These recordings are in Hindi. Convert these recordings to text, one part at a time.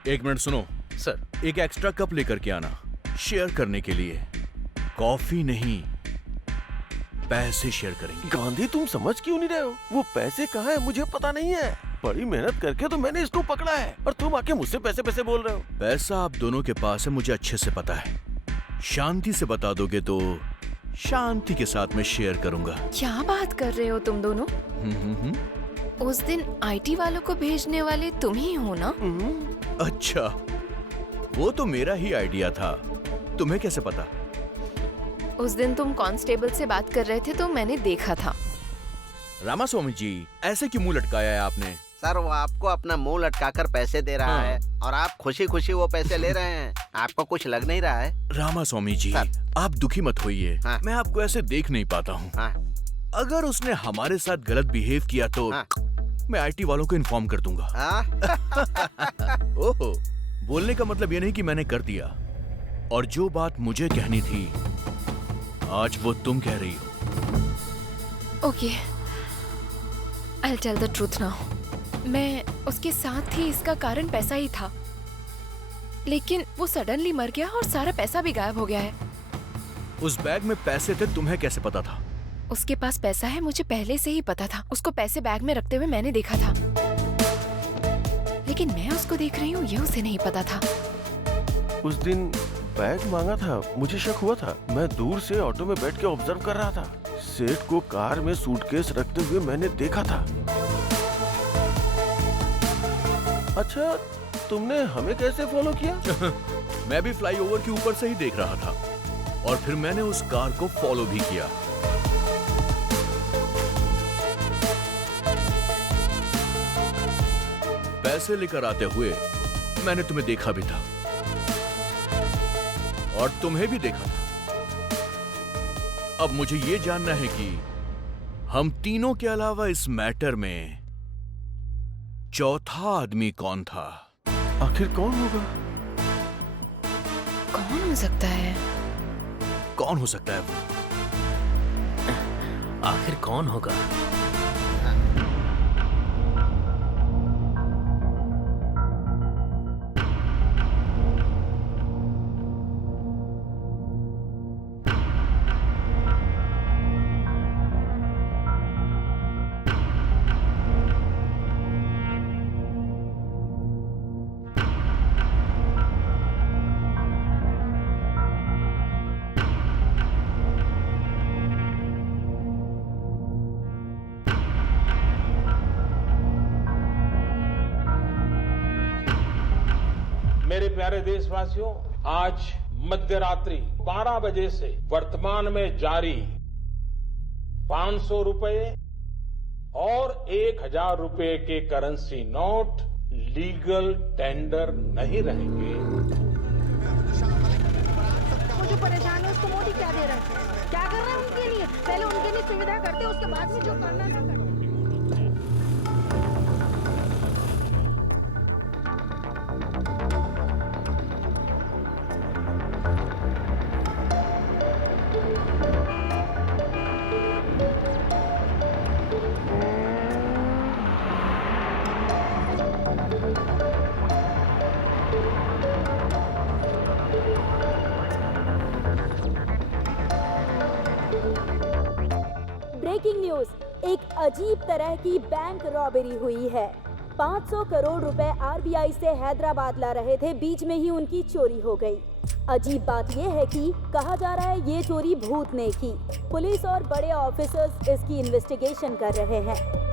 एक मिनट सुनो सर। एक एक्स्ट्रा कप लेकर के आना, शेयर करने के लिए। कॉफी नहीं, पैसे शेयर करेंगे। गांधी तुम समझ क्यों नहीं रहे हो? वो पैसे कहाँ है मुझे पता नहीं है। बड़ी मेहनत करके तो मैंने इसको पकड़ा है और तुम आके मुझसे पैसे पैसे बोल रहे हो। पैसा आप दोनों के पास है, मुझे अच्छे से पता है। शांति से बता दोगे तो शांति के साथ मैं शेयर करूंगा। क्या बात कर रहे हो तुम दोनों? उस दिन आईटी वालों को भेजने वाले तुम ही हो ना? अच्छा, वो तो मेरा ही आइडिया था, तुम्हें कैसे पता? उस दिन तुम कांस्टेबल से बात कर रहे थे तो मैंने देखा था। रामास्वामी जी, ऐसे क्यों मुंह लटकाया है आपने? सर वो आपको अपना मुंह लटकाकर पैसे दे रहा है और आप खुशी खुशी वो पैसे ले रहे हैं। आपको कुछ लग नहीं रहा है? रामास्वामी जी, आप दुखी मत होइए। हाँ। मैं आपको ऐसे देख नहीं पाता हूँ। हाँ। अगर उसने हमारे साथ गलत बिहेव किया तो हाँ। मैं आईटी वालों को इन्फॉर्म कर दूंगा। ओहो, बोलने का मतलब ये नहीं कि मैंने कर दिया। और जो बात मुझे कहनी थी आज वो तुम कह रही हो। Okay, I will tell the truth now. मैं उसके साथ थी, इसका कारण पैसा ही था, लेकिन वो सडनली मर गया और सारा पैसा भी गायब हो गया है। उस बैग में पैसे थे, तुम्हें कैसे पता था? उसके पास पैसा है, मुझे पहले से ही पता था। उसको पैसे बैग में रखते हुए मैंने देखा था, लेकिन मैं उसको देख रही हूँ ये उसे नहीं पता था। उस दिन बैग मांगा था, मुझे शक हुआ था। मैं दूर से ऑटो में बैठ के ऑब्जर्व कर रहा था। सेठ को कार में सूटकेस रखते हुए मैंने देखा था। अच्छा, तुमने हमें कैसे फॉलो किया? मैं भी फ्लाईओवर के ऊपर से ही देख रहा था और फिर मैंने उस कार को फॉलो भी किया। पैसे लेकर आते हुए मैंने तुम्हें देखा भी था और तुम्हें भी देखा था। अब मुझे ये जानना है कि हम तीनों के अलावा इस मैटर में चौथा आदमी कौन था? आखिर कौन होगा? कौन हो सकता है? कौन हो सकता है वो? आखिर कौन होगा? मेरे प्यारे देशवासियों, आज मध्यरात्रि 12 बजे से वर्तमान में जारी 500 रुपए और 1000 रुपए के करेंसी नोट लीगल टेंडर नहीं रहेंगे। वो जो परेशान है उसको मोदी क्या दे रहा है? क्या कर रहा है उनके लिए? पहले उनके लिए सुविधा करते, उसके बाद में जो करना था करते। ब्रेकिंग न्यूज, एक अजीब तरह की बैंक रॉबरी हुई है। 500 करोड़ रुपए आरबीआई से हैदराबाद ला रहे थे, बीच में ही उनकी चोरी हो गई। अजीब बात यह है कि कहा जा रहा है ये चोरी भूत ने की। पुलिस और बड़े ऑफिसर्स इसकी इन्वेस्टिगेशन कर रहे हैं।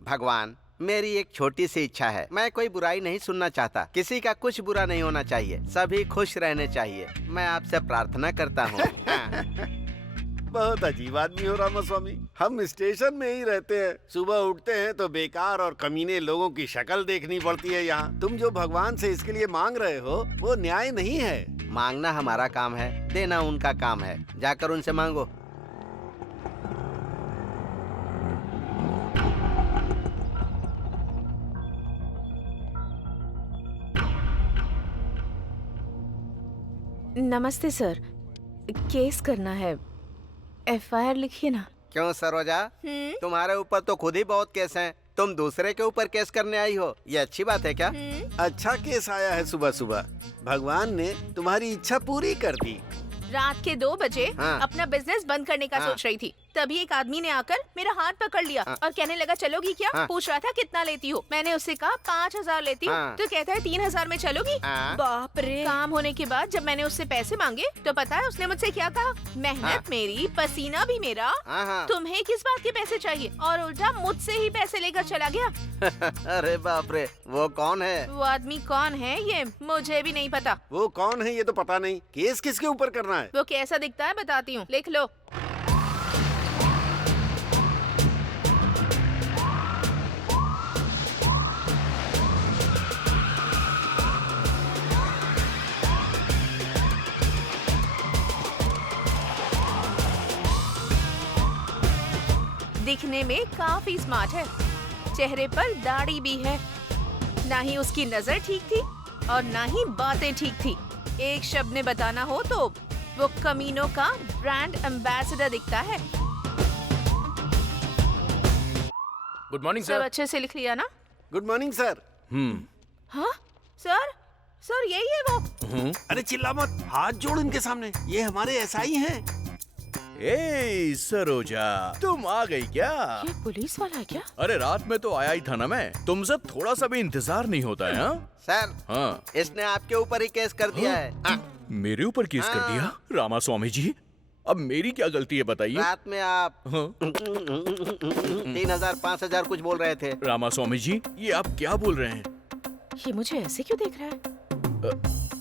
भगवान, मेरी एक छोटी सी इच्छा है। मैं कोई बुराई नहीं सुनना चाहता। किसी का कुछ बुरा नहीं होना चाहिए। सभी खुश रहने चाहिए। मैं आपसे प्रार्थना करता हूँ। बहुत अजीब आदमी हो रामास्वामी। हम स्टेशन में ही रहते हैं, सुबह उठते हैं तो बेकार और कमीने लोगों की शक्ल देखनी पड़ती है यहाँ। तुम जो भगवान से इसके लिए मांग रहे हो वो न्याय नहीं है। मांगना हमारा काम है, देना उनका काम है। जाकर उनसे मांगो। नमस्ते सर, केस करना है, एफआईआर लिखिए ना। क्यों सरोजा, तुम्हारे ऊपर तो खुद ही बहुत केस हैं। तुम दूसरे के ऊपर केस करने आई हो, ये अच्छी बात है क्या? अच्छा केस आया है सुबह सुबह। भगवान ने तुम्हारी इच्छा पूरी कर दी। रात के 2 बजे हाँ। अपना बिजनेस बंद करने का हाँ। सोच रही थी, तभी एक आदमी ने आकर मेरा हाथ पकड़ लिया और कहने लगा चलोगी क्या? हाँ। पूछ रहा था कितना लेती हो। मैंने उससे कहा 5000 लेती हूँ। हाँ। तो कहता है 3000 में चलोगी। हाँ। बाप रे। काम होने के बाद जब मैंने उससे पैसे मांगे तो पता है उसने मुझसे क्या कहा? मेहनत हाँ। मेरी, पसीना भी मेरा, हाँ। तुम्हें किस बात के पैसे चाहिए? और उल्टा मुझसे ही पैसे लेकर चला गया। अरे बाप रे, वो कौन है? वो आदमी कौन है ये मुझे भी नहीं पता। वो कौन है ये तो पता नहीं। केस किसके ऊपर करना है? वो कैसा दिखता है बताती हूँ, लिख लो। दिखने में काफी स्मार्ट है, चेहरे पर दाढ़ी भी है। ना ही उसकी नजर ठीक थी और ना ही बातें ठीक थी। एक शब्द में बताना हो तो वो कमीनों का ब्रांड एम्बेसडर दिखता है। गुड मॉर्निंग सब अच्छे से लिख लिया ना? Good morning sir. हाँ सर, सर यही है वो। अरे चिल्ला मत, हाथ जोड़ इनके सामने। ये हमारे एसआई हैं। ए सरोजा, तुम आ गई क्या? ये पुलिस वाला है क्या? अरे रात में तो आया ही था ना मैं। तुमसे थोड़ा सा भी इंतजार नहीं होता है? सर, हाँ। इसने आपके ऊपर ही केस कर दिया है। मेरे ऊपर केस कर दिया? रामा स्वामी जी, अब मेरी क्या गलती है बताइए? रात में आप हाँ। 3000 5000 कुछ बोल रहे थे। रामा स्वामी जी, ये आप क्या बोल रहे हैं? ये मुझे ऐसे क्यों देख रहा है?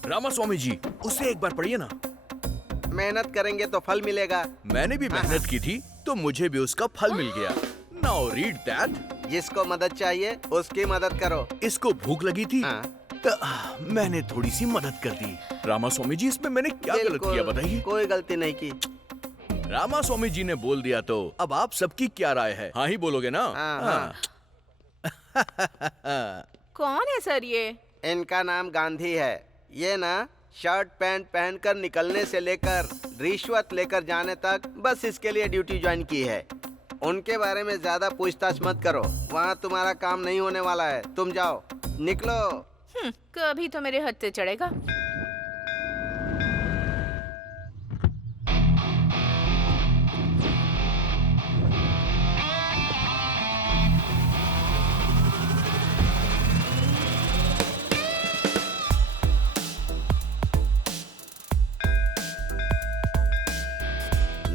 रामा स्वामी जी, उसे एक बार पढ़िए ना। मेहनत करेंगे तो फल मिलेगा। मैंने भी मेहनत की थी तो मुझे भी उसका फल मिल गया। Now read that. जिसको मदद चाहिए उसकी मदद करो। इसको भूख लगी थी हाँ। तो मैंने थोड़ी सी मदद कर दी। रामा स्वामी जी, इसमें मैंने क्या गलत बिल्कुल, किया बताइए? कोई गलती नहीं की। रामा स्वामी जी ने बोल दिया तो अब आप सबकी क्या राय है? हाँ ही बोलोगे ना? हाँ। कौन है सर ये? इनका नाम गांधी है। ये ना शर्ट पैंट पहनकर निकलने से लेकर रिश्वत लेकर जाने तक बस इसके लिए ड्यूटी ज्वाइन की है। उनके बारे में ज्यादा पूछताछ मत करो, वहाँ तुम्हारा काम नहीं होने वाला है। तुम जाओ, निकलो। कभी तो मेरे हद से चढ़ेगा।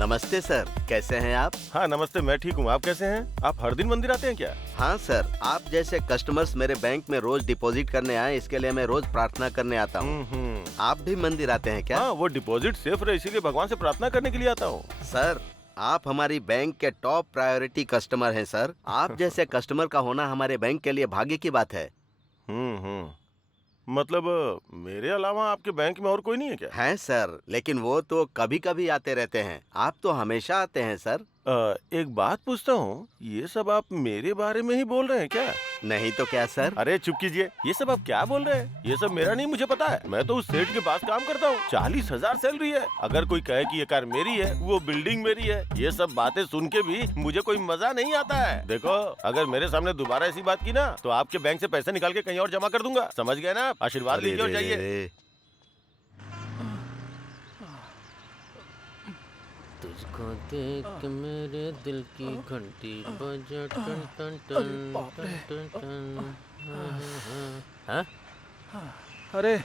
नमस्ते सर, कैसे हैं आप? हाँ नमस्ते, मैं ठीक हूँ। आप कैसे हैं? आप हर दिन मंदिर आते हैं क्या? हाँ सर, आप जैसे कस्टमर्स मेरे बैंक में रोज डिपॉजिट करने आए, इसके लिए मैं रोज प्रार्थना करने आता हूँ। आप भी मंदिर आते हैं क्या? हाँ, वो डिपॉजिट सेफ रहे इसीलिए भगवान से प्रार्थना करने के लिए आता हूँ। सर, आप हमारी बैंक के टॉप प्रायोरिटी कस्टमर हैं सर। आप जैसे कस्टमर का होना हमारे बैंक के लिए भाग्य की बात है। मतलब मेरे अलावा आपके बैंक में और कोई नहीं है क्या? हैं सर, लेकिन वो तो कभी कभी आते रहते हैं। आप तो हमेशा आते हैं सर। एक बात पूछता हूँ, ये सब आप मेरे बारे में ही बोल रहे हैं क्या? नहीं तो क्या सर? अरे चुप कीजिए, ये सब आप क्या बोल रहे हैं? ये सब मेरा नहीं, मुझे पता है। मैं तो उस सेठ के पास काम करता हूँ, 40,000 सैलरी है। अगर कोई कहे कि ये कार मेरी है, वो बिल्डिंग मेरी है, ये सब बातें सुन के भी मुझे कोई मजा नहीं आता है। देखो, अगर मेरे सामने दोबारा ऐसी बात की ना, तो आपके बैंक से पैसे निकाल के कहीं और जमा कर दूंगा। समझ गए ना? आशीर्वाद लीजिए और जाइए। तुझको देख के मेरे दिल की घंटी बजा टन टन टन टन टन टन। हाँ? अरे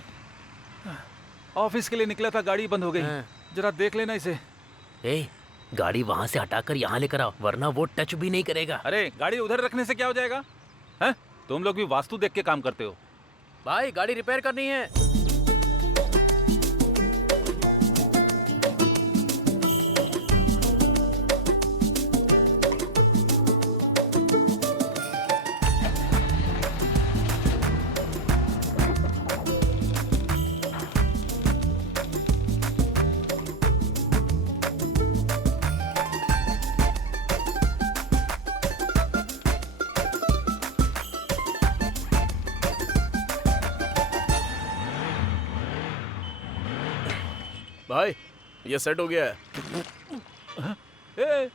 ऑफिस के लिए निकला था, गाड़ी बंद हो गई। जरा देख लेना इसे। ए, गाड़ी वहाँ से हटाकर यहाँ लेकर आओ, वरना वो टच भी नहीं करेगा। अरे गाड़ी उधर रखने से क्या हो जाएगा? हैं? तुम लोग भी वास्तु देख के काम करते हो। भाई गाड़ी रिपेयर करनी है। भाई ये सेट हो गया है। ए,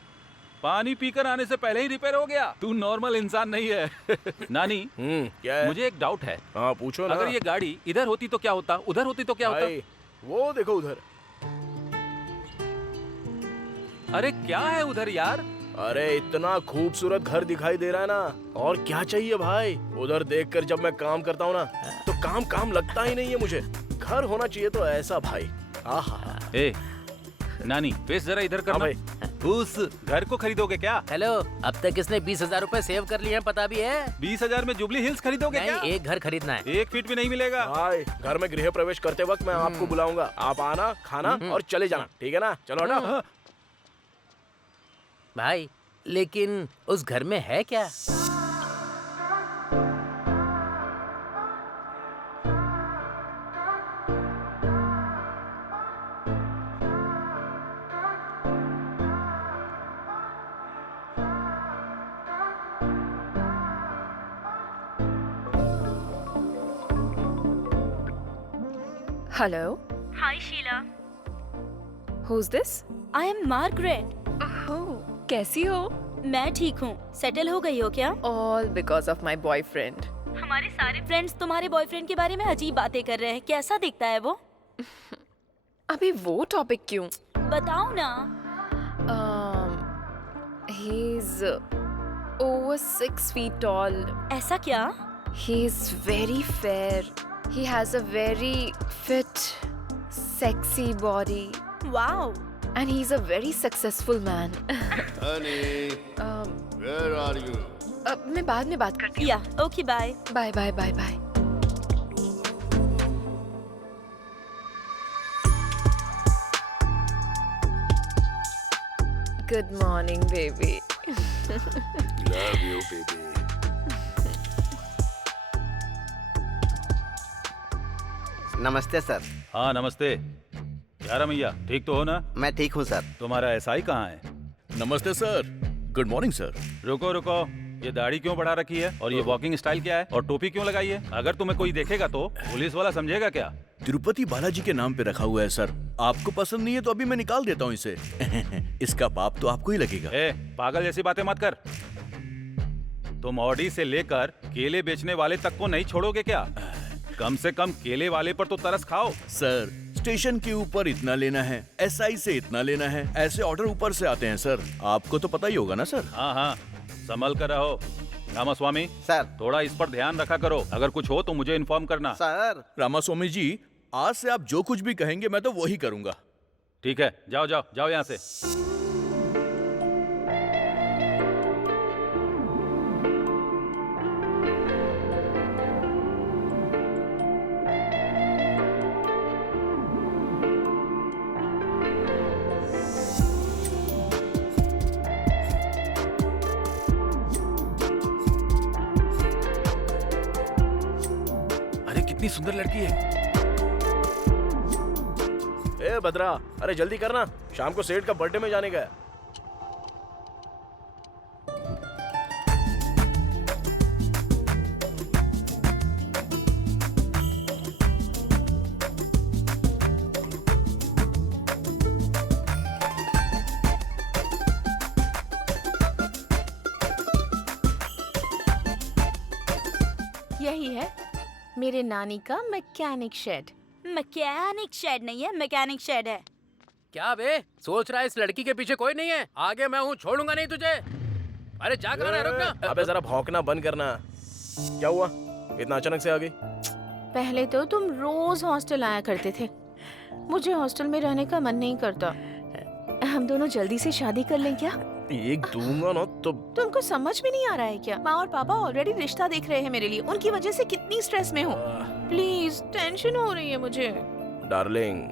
पानी पीकर आने से पहले ही रिपेयर हो गया। तू नॉर्मल इंसान नहीं है। नानी, क्या है? मुझे एक डाउट है। हाँ पूछो ना। अगर ये गाड़ी इधर होती तो क्या होता, उधर होती तो क्या होता? वो देखो उधर। अरे क्या है उधर यार? अरे इतना खूबसूरत घर दिखाई दे रहा है ना, और क्या चाहिए भाई। उधर देखकर जब मैं काम करता हूँ ना, तो काम लगता ही नहीं है मुझे। घर होना चाहिए तो ऐसा भाई। आहा। ए, नानी फेस जरा इधर करना। भाई। उस घर को खरीदोगे क्या? हेलो, अब तक इसने 20,000 रूपए सेव कर लिए हैं, पता भी है? 20,000 में जुबली हिल्स खरीदोगे क्या? नहीं, एक घर खरीदना है। 1 फीट भी नहीं मिलेगा। भाई घर में गृह प्रवेश करते वक्त मैं आपको बुलाऊंगा। आप आना, खाना और चले जाना, ठीक है ना? चलो हटा। भाई लेकिन उस घर में है क्या? Hello. Hi Sheela, Who's this? I am Margaret. Oh, कैसी हो? मैं ठीक हूँ। सेटल हो गई हो क्या? All because of my boyfriend. हमारे सारे फ्रेंड्स तुम्हारे बॉयफ्रेंड के बारे में अजीब बातें कर रहे हैं। कैसा दिखता है वो? अभी वो टॉपिक क्यों? बताओ ना। He's over 6 feet tall. ऐसा क्या? He's very fair. He has a very fit, sexy body. Wow. And he's a very successful man. Honey, where are you? मैं बाद में बात करती हूँ। Yeah, okay bye. Bye bye bye bye. Good morning, baby. Love you, baby. नमस्ते सर। हाँ नमस्ते। क्या रमैया, ठीक तो हो ना? मैं ठीक हूँ सर। तुम्हारा एसआई कहाँ है? नमस्ते सर। Good morning sir. रुको रुको, ये दाढ़ी क्यों बढ़ा रखी है और ये वॉकिंग स्टाइल क्या है और टोपी क्यों लगाई है? अगर तुम्हें कोई देखेगा तो पुलिस वाला समझेगा क्या? तिरुपति बालाजी के नाम पे रखा हुआ है सर। आपको पसंद नहीं है तो अभी मैं निकाल देता हूँ इसे। इसका पाप तो आपको ही लगेगा। ए, पागल जैसी बातें मत कर। तुम ऑडी से लेकर केले बेचने वाले तक को नहीं छोड़ोगे क्या? कम से कम केले वाले पर तो तरस खाओ। सर स्टेशन के ऊपर इतना लेना है, एसआई से इतना लेना है, ऐसे ऑर्डर ऊपर से आते हैं सर। आपको तो पता ही होगा ना सर। हाँ हाँ, संभल कर रहो। रामास्वामी सर। थोड़ा इस पर ध्यान रखा करो। अगर कुछ हो तो मुझे इन्फॉर्म करना। सर। रामास्वामी जी, आज से आप जो कुछ भी कहेंगे मैं तो वही करूंगा। ठीक है, जाओ जाओ जाओ यहाँ से। कितनी सुंदर लड़की है। ए बद्रा, अरे जल्दी करना, शाम को सेठ का बर्थडे में जाने का है। यही है मेरे नानी का मैकेनिक शेड। मैकेनिक शेड नहीं है, मैकेनिक शेड है। क्या बे सोच रहा है इस लड़की के पीछे कोई नहीं है? आगे मैं हूँ, छोड़ूंगा नहीं तुझे। अरे जा कर रहा है, रुक ना। अबे जरा भौंकना बंद करना। क्या हुआ, इतना अचानक से आ गई? पहले तो तुम रोज हॉस्टल आया करते थे, मुझे हॉस्टल में रहने का मन नहीं करता। हम दोनों जल्दी से शादी कर लें क्या? एक दूंगा ना तो। तुमको समझ में नहीं आ रहा है क्या? माँ और पापा ऑलरेडी रिश्ता देख रहे हैं मेरे लिए, उनकी वजह से कितनी स्ट्रेस में हूँ। प्लीज, टेंशन हो रही है मुझे। डार्लिंग,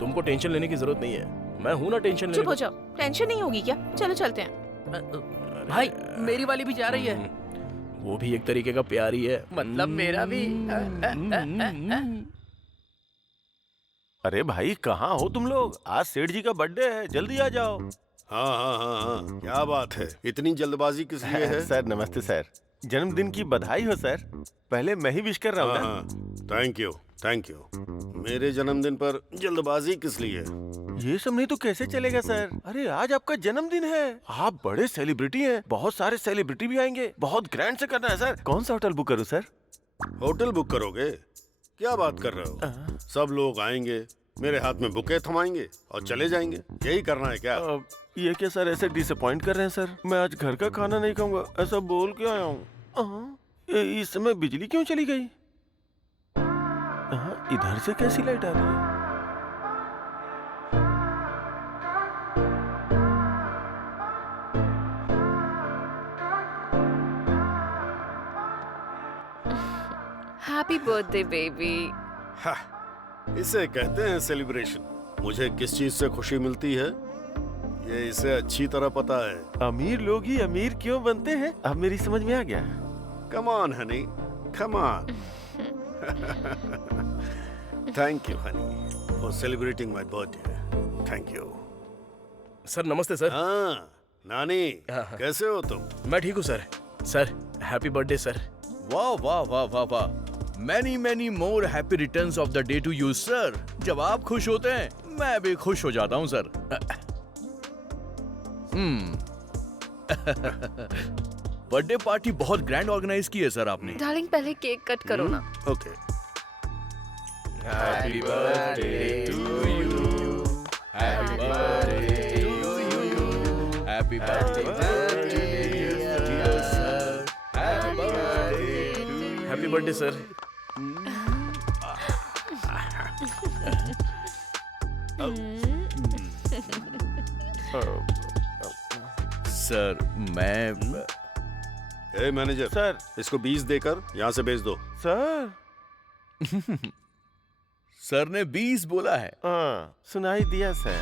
तुमको टेंशन लेने की जरूरत नहीं है, मैं हूँ ना टेंशन लेने। चुप हो जाओ, टेंशन नहीं होगी क्या? चलो चलते हैं। भाई मेरी वाली भी जा रही है। वो भी एक तरीके का प्यार ही है। मतलब मेरा भी। अरे भाई कहाँ हो तुम लोग? आज सेठ जी का बर्थडे है, जल्दी आ जाओ। हाँ हाँ हाँ हाँ, क्या बात है, इतनी जल्दबाजी किस लिए है? सर नमस्ते सर, जन्मदिन की बधाई हो सर। पहले मैं ही विश कर रहा हूँ ना। Thank you thank you. मेरे जन्मदिन पर जल्दबाजी किस लिए? ये सब नहीं तो कैसे चलेगा सर? अरे आज आपका जन्मदिन है, आप बड़े सेलिब्रिटी हैं, बहुत सारे सेलिब्रिटी भी आएंगे, बहुत ग्रैंड से करना है सर। कौन सा होटल बुक करूँ सर? होटल बुक करोगे? क्या बात कर रहे हो? सब लोग आएंगे, मेरे हाथ में बुके थमाएंगे और चले जाएंगे, यही करना है क्या? ये क्या सर, ऐसे डिसअपॉइंट कर रहे हैं सर? मैं आज घर का खाना नहीं खाऊंगा, ऐसा बोल के आया हूँ। इस समय बिजली क्यों चली गई? इधर से कैसी लाइट आ रही है? Happy birthday baby. इसे कहते हैं सेलिब्रेशन। मुझे किस चीज से खुशी मिलती है ये इसे अच्छी तरह पता है। अमीर लोग ही अमीर क्यों बनते हैं, अब मेरी समझ में आ गया। Come on honey, come on. Thank you honey for celebrating my birthday. Thank you. Sir नमस्ते सर। हाँ नानी, कैसे हो तुम? मैं ठीक हूँ sir. Sir happy birthday sir. वाह वाह वाह वाह वाह, many many more happy returns of the day to you sir. जब आप खुश होते हैं मैं भी खुश हो जाता हूँ सर। बर्थडे पार्टी बहुत ग्रैंड ऑर्गेनाइज की है सर आपने। डार्लिंग पहले केक कट करो ना। Okay. Happy birthday to you, happy birthday to you, happy birthday sir, happy birthday sir. Sir मैं ए मैनेजर सर, इसको 20 देकर यहाँ से भेज दो। सर सर ने 20 बोला है। हाँ सुनाई दिया सर।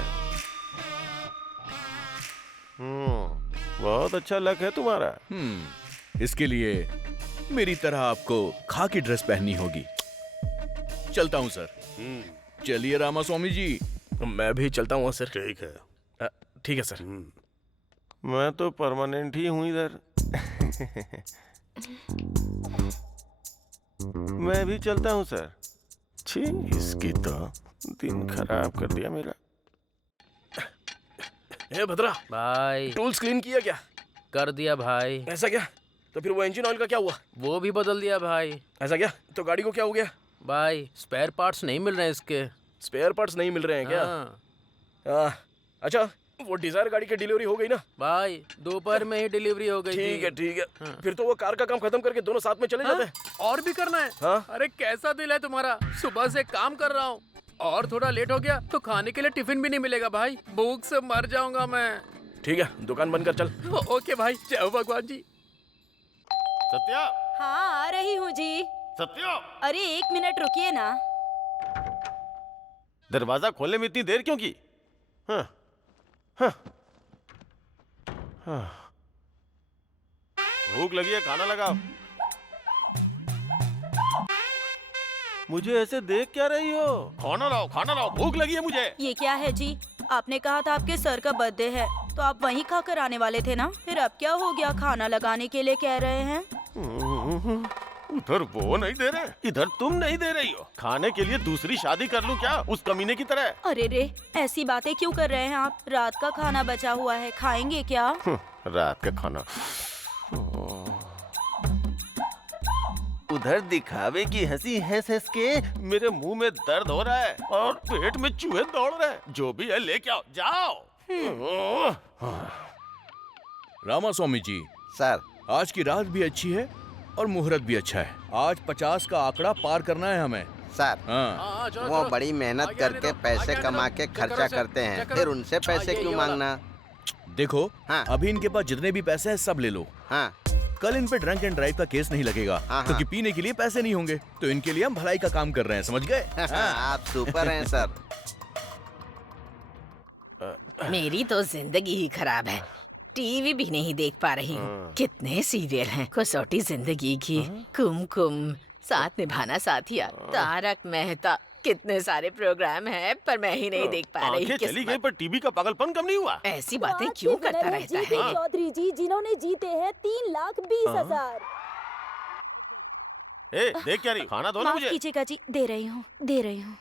बहुत अच्छा लक है तुम्हारा। इसके लिए मेरी तरह आपको खाकी ड्रेस पहननी होगी। चलता हूँ सर। चलिए रामास्वामी जी। मैं भी चलता हूँ सर। ठीक है। ठीक है सर। मैं तो परमानेंट ही हूँ इधर। मैं भी चलता हूँ सर। छी, इसकी तो दिन खराब कर दिया मेरा। ए भद्रा भाई टूल्स क्लीन किया क्या? कर दिया भाई। ऐसा क्या? तो फिर वो इंजन ऑयल का क्या हुआ? वो भी बदल दिया भाई। ऐसा क्या? तो गाड़ी को क्या हो गया? भाई स्पेयर पार्ट्स नहीं मिल रहे हैं इसके। स्पेयर पार्ट्स नहीं मिल रहे हैं क्या? हाँ। अच्छा वो डिजायर गाड़ी की डिलीवरी हो गई ना? भाई दोपहर में ही डिलीवरी हो गई। ठीक है ठीक है। फिर तो वो कार का काम खत्म करके दोनों साथ में चले जाते हैं। और भी करना है? हाँ? अरे कैसा दिल है तुम्हारा, सुबह से काम कर रहा हूँ और थोड़ा लेट हो गया तो खाने के लिए टिफिन भी नहीं मिलेगा भाई, भूख से मर जाऊंगा मैं। ठीक है दुकान बंद कर चल। ओके भाई, जय भगवान जी। सत्या। हाँ आ रही हूँ जी। सत्या। अरे 1 मिनट रुकिए ना। दरवाजा खोलने में इतनी देर क्यों की? हाँ, हाँ, हाँ। भूख लगी है, खाना लगाओ। मुझे ऐसे देख क्या रही हो? खाना लाओ, भूख लगी है मुझे। ये क्या है जी? आपने कहा था आपके सर का बर्थडे है तो आप वहीं खाकर आने वाले थे ना, फिर अब क्या हो गया? खाना लगाने के लिए कह रहे हैं। उधर वो नहीं दे रहे, इधर तुम नहीं दे रही हो। खाने के लिए दूसरी शादी कर लूं क्या उस कमीने की तरह? अरे रे, ऐसी बातें क्यों कर रहे हैं आप? रात का खाना बचा हुआ है, खाएंगे क्या? रात का खाना उधर दिखावे की हंसी हंस हंस के मेरे मुंह में दर्द हो रहा है और पेट में चूहे दौड़ रहे हैं। जो भी है लेके आओ, जाओ। रामास्वामी जी, सर आज की रात भी अच्छी है और मुहूर्त भी अच्छा है। आज 50 का आंकड़ा पार करना है हमें। सर हाँ। वो बड़ी मेहनत करके पैसे कमा के खर्चा करते हैं, फिर उनसे पैसे क्यों मांगना? देखो, हाँ। अभी इनके पास जितने भी पैसे हैं सब ले लो। हाँ। कल इन पे ड्रंक एंड ड्राइव का केस नहीं लगेगा, हाँ। क्योंकि पीने के लिए पैसे नहीं होंगे। तो इनके लिए हम भलाई का काम कर रहे हैं, समझ गए? आप सुपर हैं सर। मेरी तो जिंदगी ही खराब है, टीवी भी नहीं देख पा रही हूँ। कितने सीरियल हैं, कसौटी जिंदगी की, कुमकुम, साथ निभाना साथिया, तारक मेहता, कितने सारे प्रोग्राम हैं, पर मैं ही नहीं देख पा रही। आंखें चली गई पर टीवी का पागलपन कम नहीं हुआ। ऐसी बातें क्यों करता रहता है? चौधरी जी, जिन्होंने जीते हैं 3,20,000। ए, देख क्या रही, खाना दो ना मुझे। कीजिएगा जी, दे रही हूँ।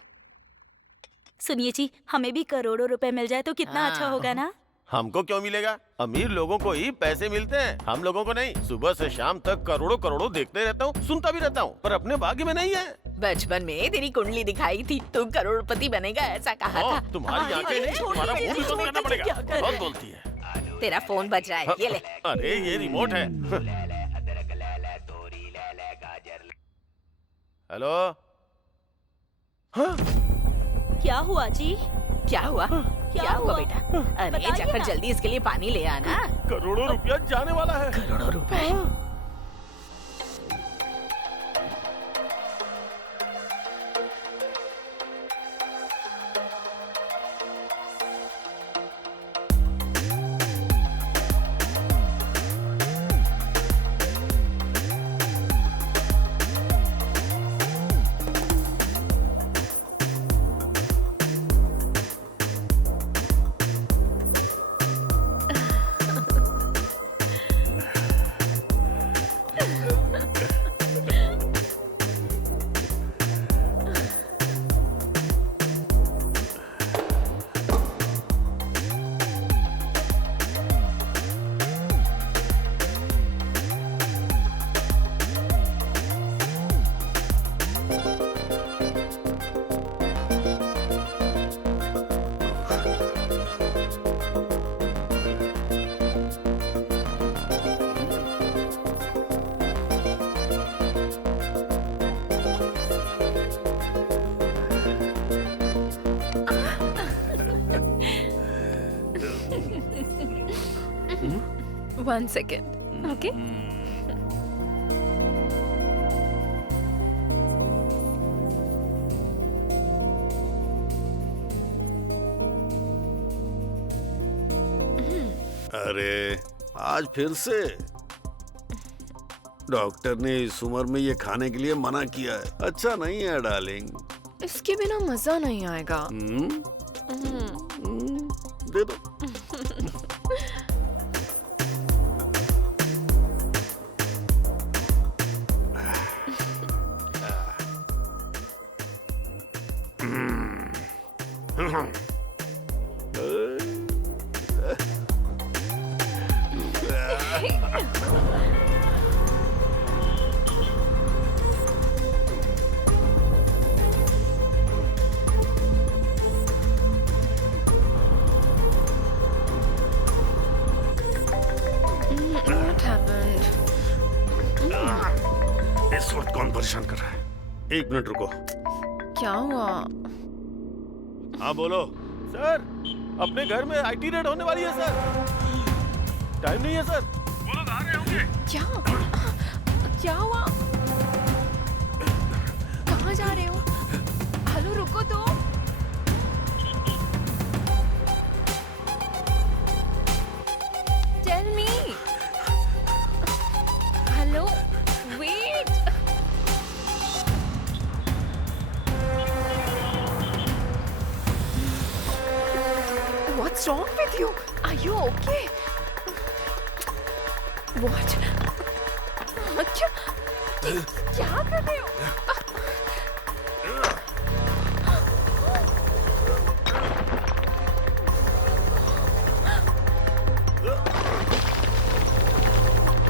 सुनिए जी, हमें भी करोड़ों रुपए मिल जाए तो कितना अच्छा होगा ना? हमको क्यों मिलेगा? अमीर लोगों को ही पैसे मिलते हैं, हम लोगों को नहीं। सुबह से शाम तक करोड़ों करोड़ों देखते रहता हूँ, सुनता भी रहता हूँ, पर अपने भाग्य में नहीं है। बचपन में तेरी कुंडली दिखाई थी, तू करोड़पति बनेगा ऐसा कहा था। तुम्हारी आंखें नहीं, तुम्हारा मुंह भी बंद करना पड़ेगा। बहुत बोलती है। तेरा फोन बज रहा है, ये ले। अरे ये रिमोट है। हेलो। क्या हुआ जी? क्या हुआ बेटा? अरे जाकर जल्दी इसके लिए पानी ले आना। करोड़ों रुपया जाने वाला है। करोड़ों रुपए? One second, okay? अरे आज फिर से डॉक्टर ने इस उम्र में ये खाने के लिए मना किया है। अच्छा नहीं है डार्लिंग। इसके बिना मजा नहीं आएगा। दे दो। What happened? इस वक्त कौन परेशान कर रहा है? एक मिनट रुको। क्या हुआ? हाँ बोलो। सर, अपने घर में आईटी रेड होने वाली है सर। टाइम नहीं है सर। वो लोग आ रहे होंगे। क्या हुआ? कहाँ जा रहे हो? हेलो, रुको तो। Tell me. Hello, wait. What's wrong with you? Are you okay? What? क्या कर रहे हो?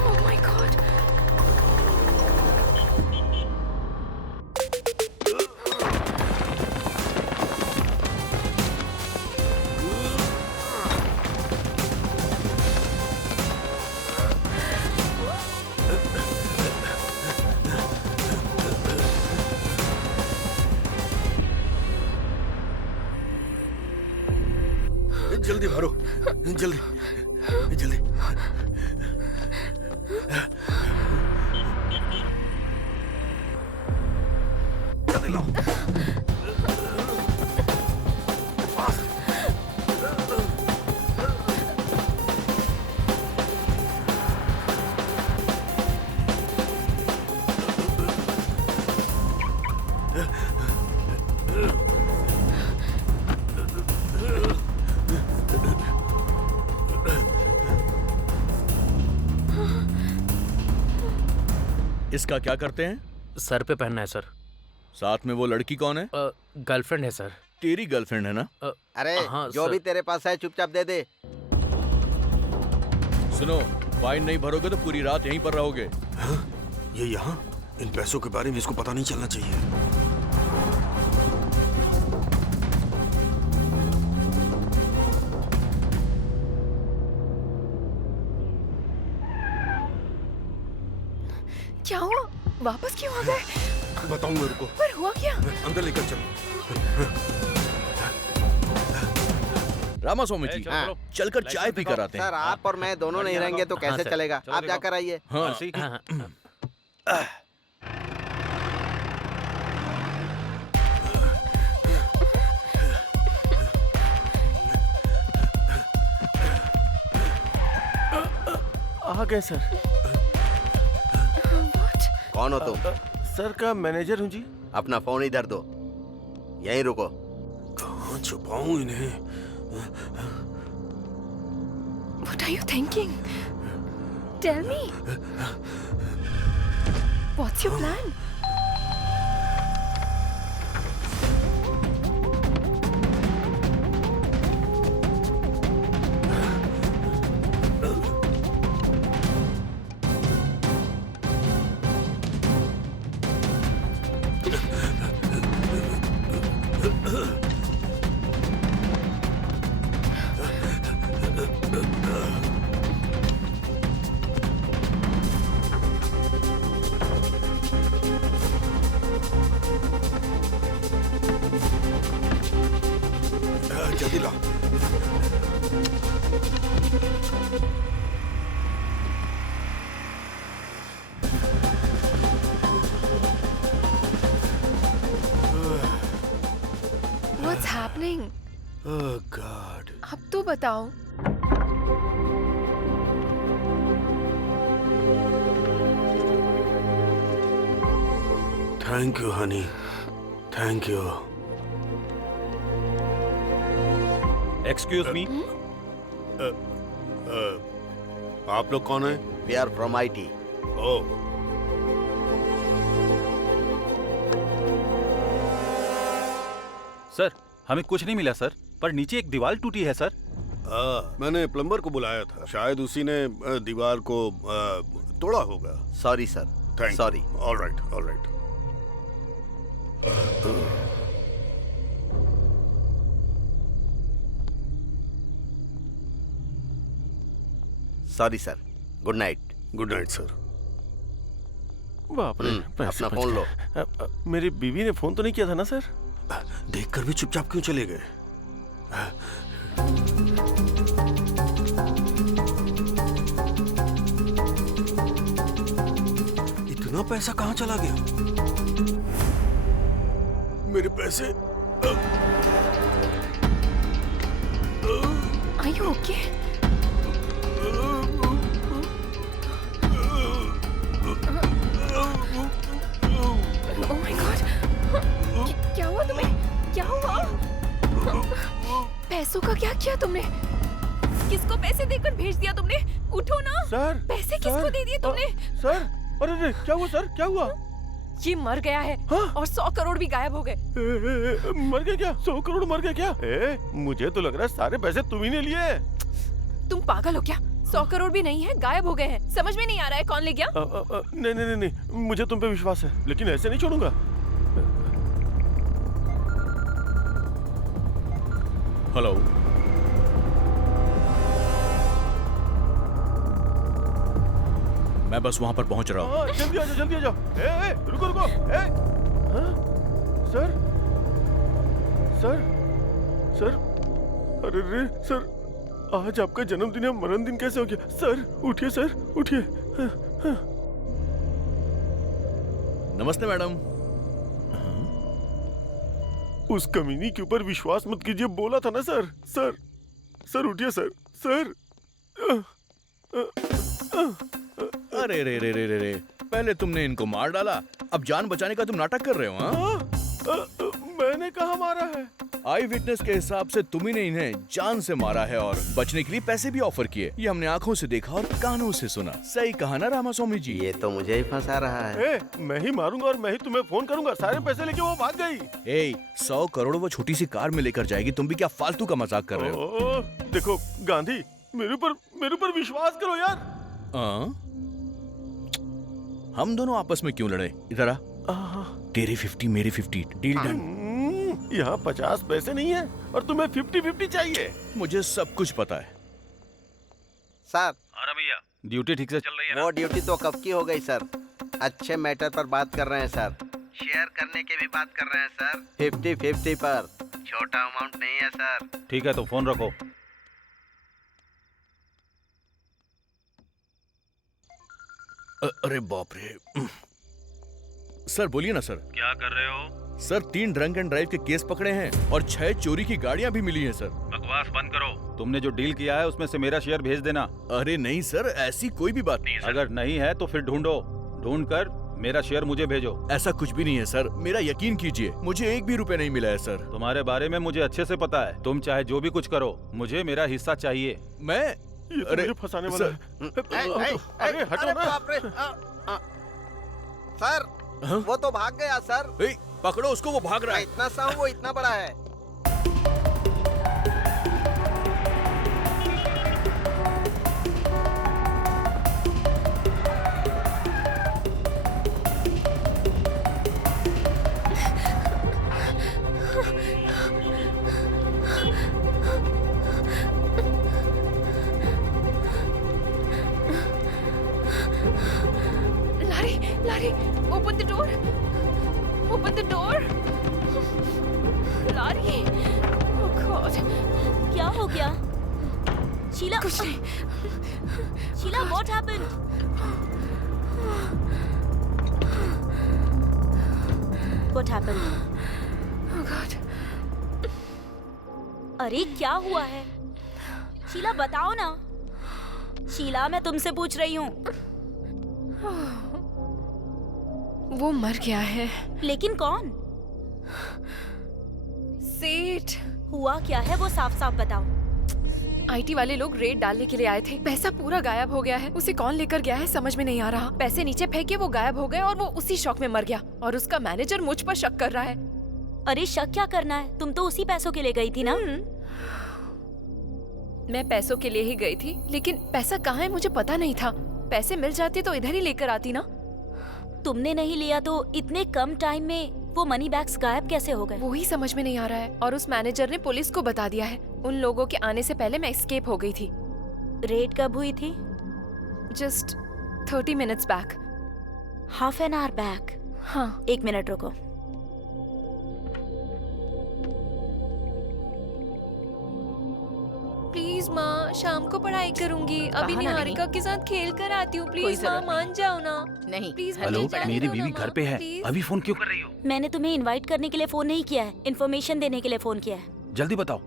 Oh my God. जल्दी भरो, जल्दी जल्दी। जल्दी लाओ। इसका क्या करते हैं? सर पे पहनना है सर। साथ में वो लड़की कौन है? गर्लफ्रेंड है सर। तेरी गर्लफ्रेंड है ना? अरे हाँ, जो सर। भी तेरे पास है चुपचाप दे दे। सुनो, फाइन नहीं भरोगे तो पूरी रात यहीं पर रहोगे। ये यहाँ? इन पैसों के बारे में इसको पता नहीं चलना चाहिए। क्या हुआ? वापस क्यों आ गए? बताऊंगा, रुको। पर हुआ क्या? अंदर लेकर चलो। रामास्वामी जी, हाँ। चलकर चाय पी कर आते हैं। सर आप और मैं दोनों नहीं रहेंगे तो कैसे सर। चलेगा? चलो आप जाकर आइए। हाँ। आ गए सर। कौन हो तुम? सर का मैनेजर हूँ जी। अपना फोन इधर दो, यहीं रुको। कहाँ छुपाऊं इन्हें? What are you thinking? Tell me. What's your plan? जल्दी लाओ। What's happening? Oh God. अब तो बताओ। Thank you, honey. Thank you. Excuse me. आप लोग कौन हैं? We are from IT। Oh, sir हमें कुछ नहीं मिला सर, पर नीचे एक दीवार टूटी है सर। मैंने प्लम्बर को बुलाया था, शायद उसी ने दीवार को तोड़ा होगा। Sorry sir. Thank sorry. All right, all right. Sorry sir. Good night. Good night sir. बाप रे, पैसे अपना बच फोन गए। लो। मेरी बीवी ने फोन तो नहीं किया था ना सर? देखकर भी चुपचाप क्यों चले गए? इतना पैसा कहाँ चला गया? मेरे पैसे। Are you okay? Oh my God! क्या हुआ तुम्हें? क्या हुआ? पैसों का क्या किया तुमने? किसको पैसे देकर भेज दिया तुमने? उठो ना। सर, पैसे किसको दे दिए तुमने? सर, अरे क्या हुआ सर? क्या हुआ? ये मर गया है। हाँ? और 100 करोड़ भी गायब हो गए। मर गया क्या? 100 करोड़ मर गया क्या? मुझे तो लग रहा है सारे पैसे तुम ही ने लिए। तुम पागल हो क्या? 100 करोड़ भी नहीं है, गायब हो गए हैं। समझ में नहीं आ रहा है कौन ले गया? नहीं नहीं नहीं, मुझे तुम पे विश्वास है, लेकिन ऐसे नहीं छोड़ूंगा। हेलो, मैं बस वहां पर पहुंच रहा हूँ। जल्दी आ जाओ, जल्दी आ जाओ। रुको रुको। हाँ? सर, सर, सर, अरे रे सर, आज आपका जन्मदिन या मरण दिन कैसे हो गया? सर उठिए, सर उठिए। नमस्ते मैडम। उस कमीनी के ऊपर विश्वास मत कीजिए, बोला था ना सर। सर सर उठिए सर। सर अरे रे रे रे रे रे, पहले तुमने इनको मार डाला, अब जान बचाने का तुम नाटक कर रहे हो? हाँ, मैंने कहा मारा है? आई विटनेस के हिसाब से तुम्ही ने इन्हें जान से मारा है और बचने के लिए पैसे भी ऑफर किए। ये हमने आंखों से देखा और कानों से सुना। सही कहा ना रामास्वामी जी? ये तो मुझे ही फंसा रहा है। मैं ही मारूंगा और मैं ही तुम्हें फोन करूंगा। सारे पैसे लेके वो भाग गई। 100 करोड़ वो छोटी सी कार में लेकर जाएगी, तुम भी क्या फालतू का मजाक कर रहे हो? देखो गांधी, मेरे ऊपर विश्वास करो यार। हम दोनों आपस में क्यों लड़े? इधर आ। तेरी 50 मेरी 50, डील डन। यहाँ 50 पैसे नहीं है और तुम्हें 50-50 चाहिए। मुझे सब कुछ पता है सर। अरे भैया, ड्यूटी ठीक से चल रही है ना? वो ड्यूटी तो कब की हो गई सर। अच्छे मैटर पर बात कर रहे हैं सर। शेयर करने की भी बात कर रहे हैं सर। 50-50 पर, छोटा अमाउंट नहीं है सर। ठीक है तो फोन रखो। अरे बाप रे। सर बोलिए ना सर। क्या कर रहे हो? सर 3 ड्रंक एंड ड्राइव के केस पकड़े हैं और 6 चोरी की गाड़ियां भी मिली हैं सर। बकवास बंद करो। तुमने जो डील किया है उसमें से मेरा शेयर भेज देना। अरे नहीं सर, ऐसी कोई भी बात नहीं है सर। अगर नहीं है तो फिर ढूंढ कर मेरा शेयर मुझे भेजो। ऐसा कुछ भी नहीं है सर, मेरा यकीन कीजिए, मुझे 1 भी रुपए नहीं मिला है सर। तुम्हारे बारे में मुझे अच्छे से पता है। तुम चाहे जो भी कुछ करो, मुझे मेरा हिस्सा चाहिए। ये तो मुझे फंसाने वाला है। अरे हटो ना। सर वो तो भाग गया सर। पकड़ो उसको, वो भाग रहा है। इतना सा हूँ, वो इतना बड़ा है। लारी, open the door. Open the door. Lorry, oh God. क्या हो गया? शीला, कुछ नहीं। Sheila, what happened? What happened? Oh God. अरे क्या हुआ है? शीला बताओ ना। शीला मैं तुमसे पूछ रही हूँ। वो मर गया है। लेकिन कौन? सेठ। हुआ क्या है वो साफ साफ बताओ। आईटी वाले लोग रेड डालने के लिए आए थे। पैसा पूरा गायब हो गया है। उसे कौन लेकर गया है समझ में नहीं आ रहा। पैसे नीचे फेंके, वो गायब हो गए और वो उसी शौक में मर गया। और उसका मैनेजर मुझ पर शक कर रहा है। अरे शक क्या करना है, तुम तो उसी पैसों के लिए गई थी ना। मैं पैसों के लिए ही गई थी, लेकिन पैसा कहाँ है मुझे पता नहीं था। पैसे मिल जाते तो इधर ही लेकर आती ना। तुमने नहीं लिया तो इतने कम टाइम में वो मनी बैग्स गायब कैसे हो गए? वो ही समझ में नहीं आ रहा है। और उस मैनेजर ने पुलिस को बता दिया है। उन लोगों के आने से पहले मैं एस्केप हो गई थी। रेड कब हुई थी? Just 30 minutes back. Half an hour back? हाँ। 1 मिनट रुको। प्लीज माँ, शाम को पढ़ाई करूंगी। अभी निहारिका के साथ खेल कर आती हूँ। प्लीज माँ मान जाओ ना। नहीं प्लीज। हेलो, मेरी बीवी घर पे है। अभी फोन क्यों कर रही हो? मैंने तुम्हें इनवाइट करने के लिए फोन नहीं किया है, इन्फॉर्मेशन देने के लिए फोन किया है। जल्दी बताओ।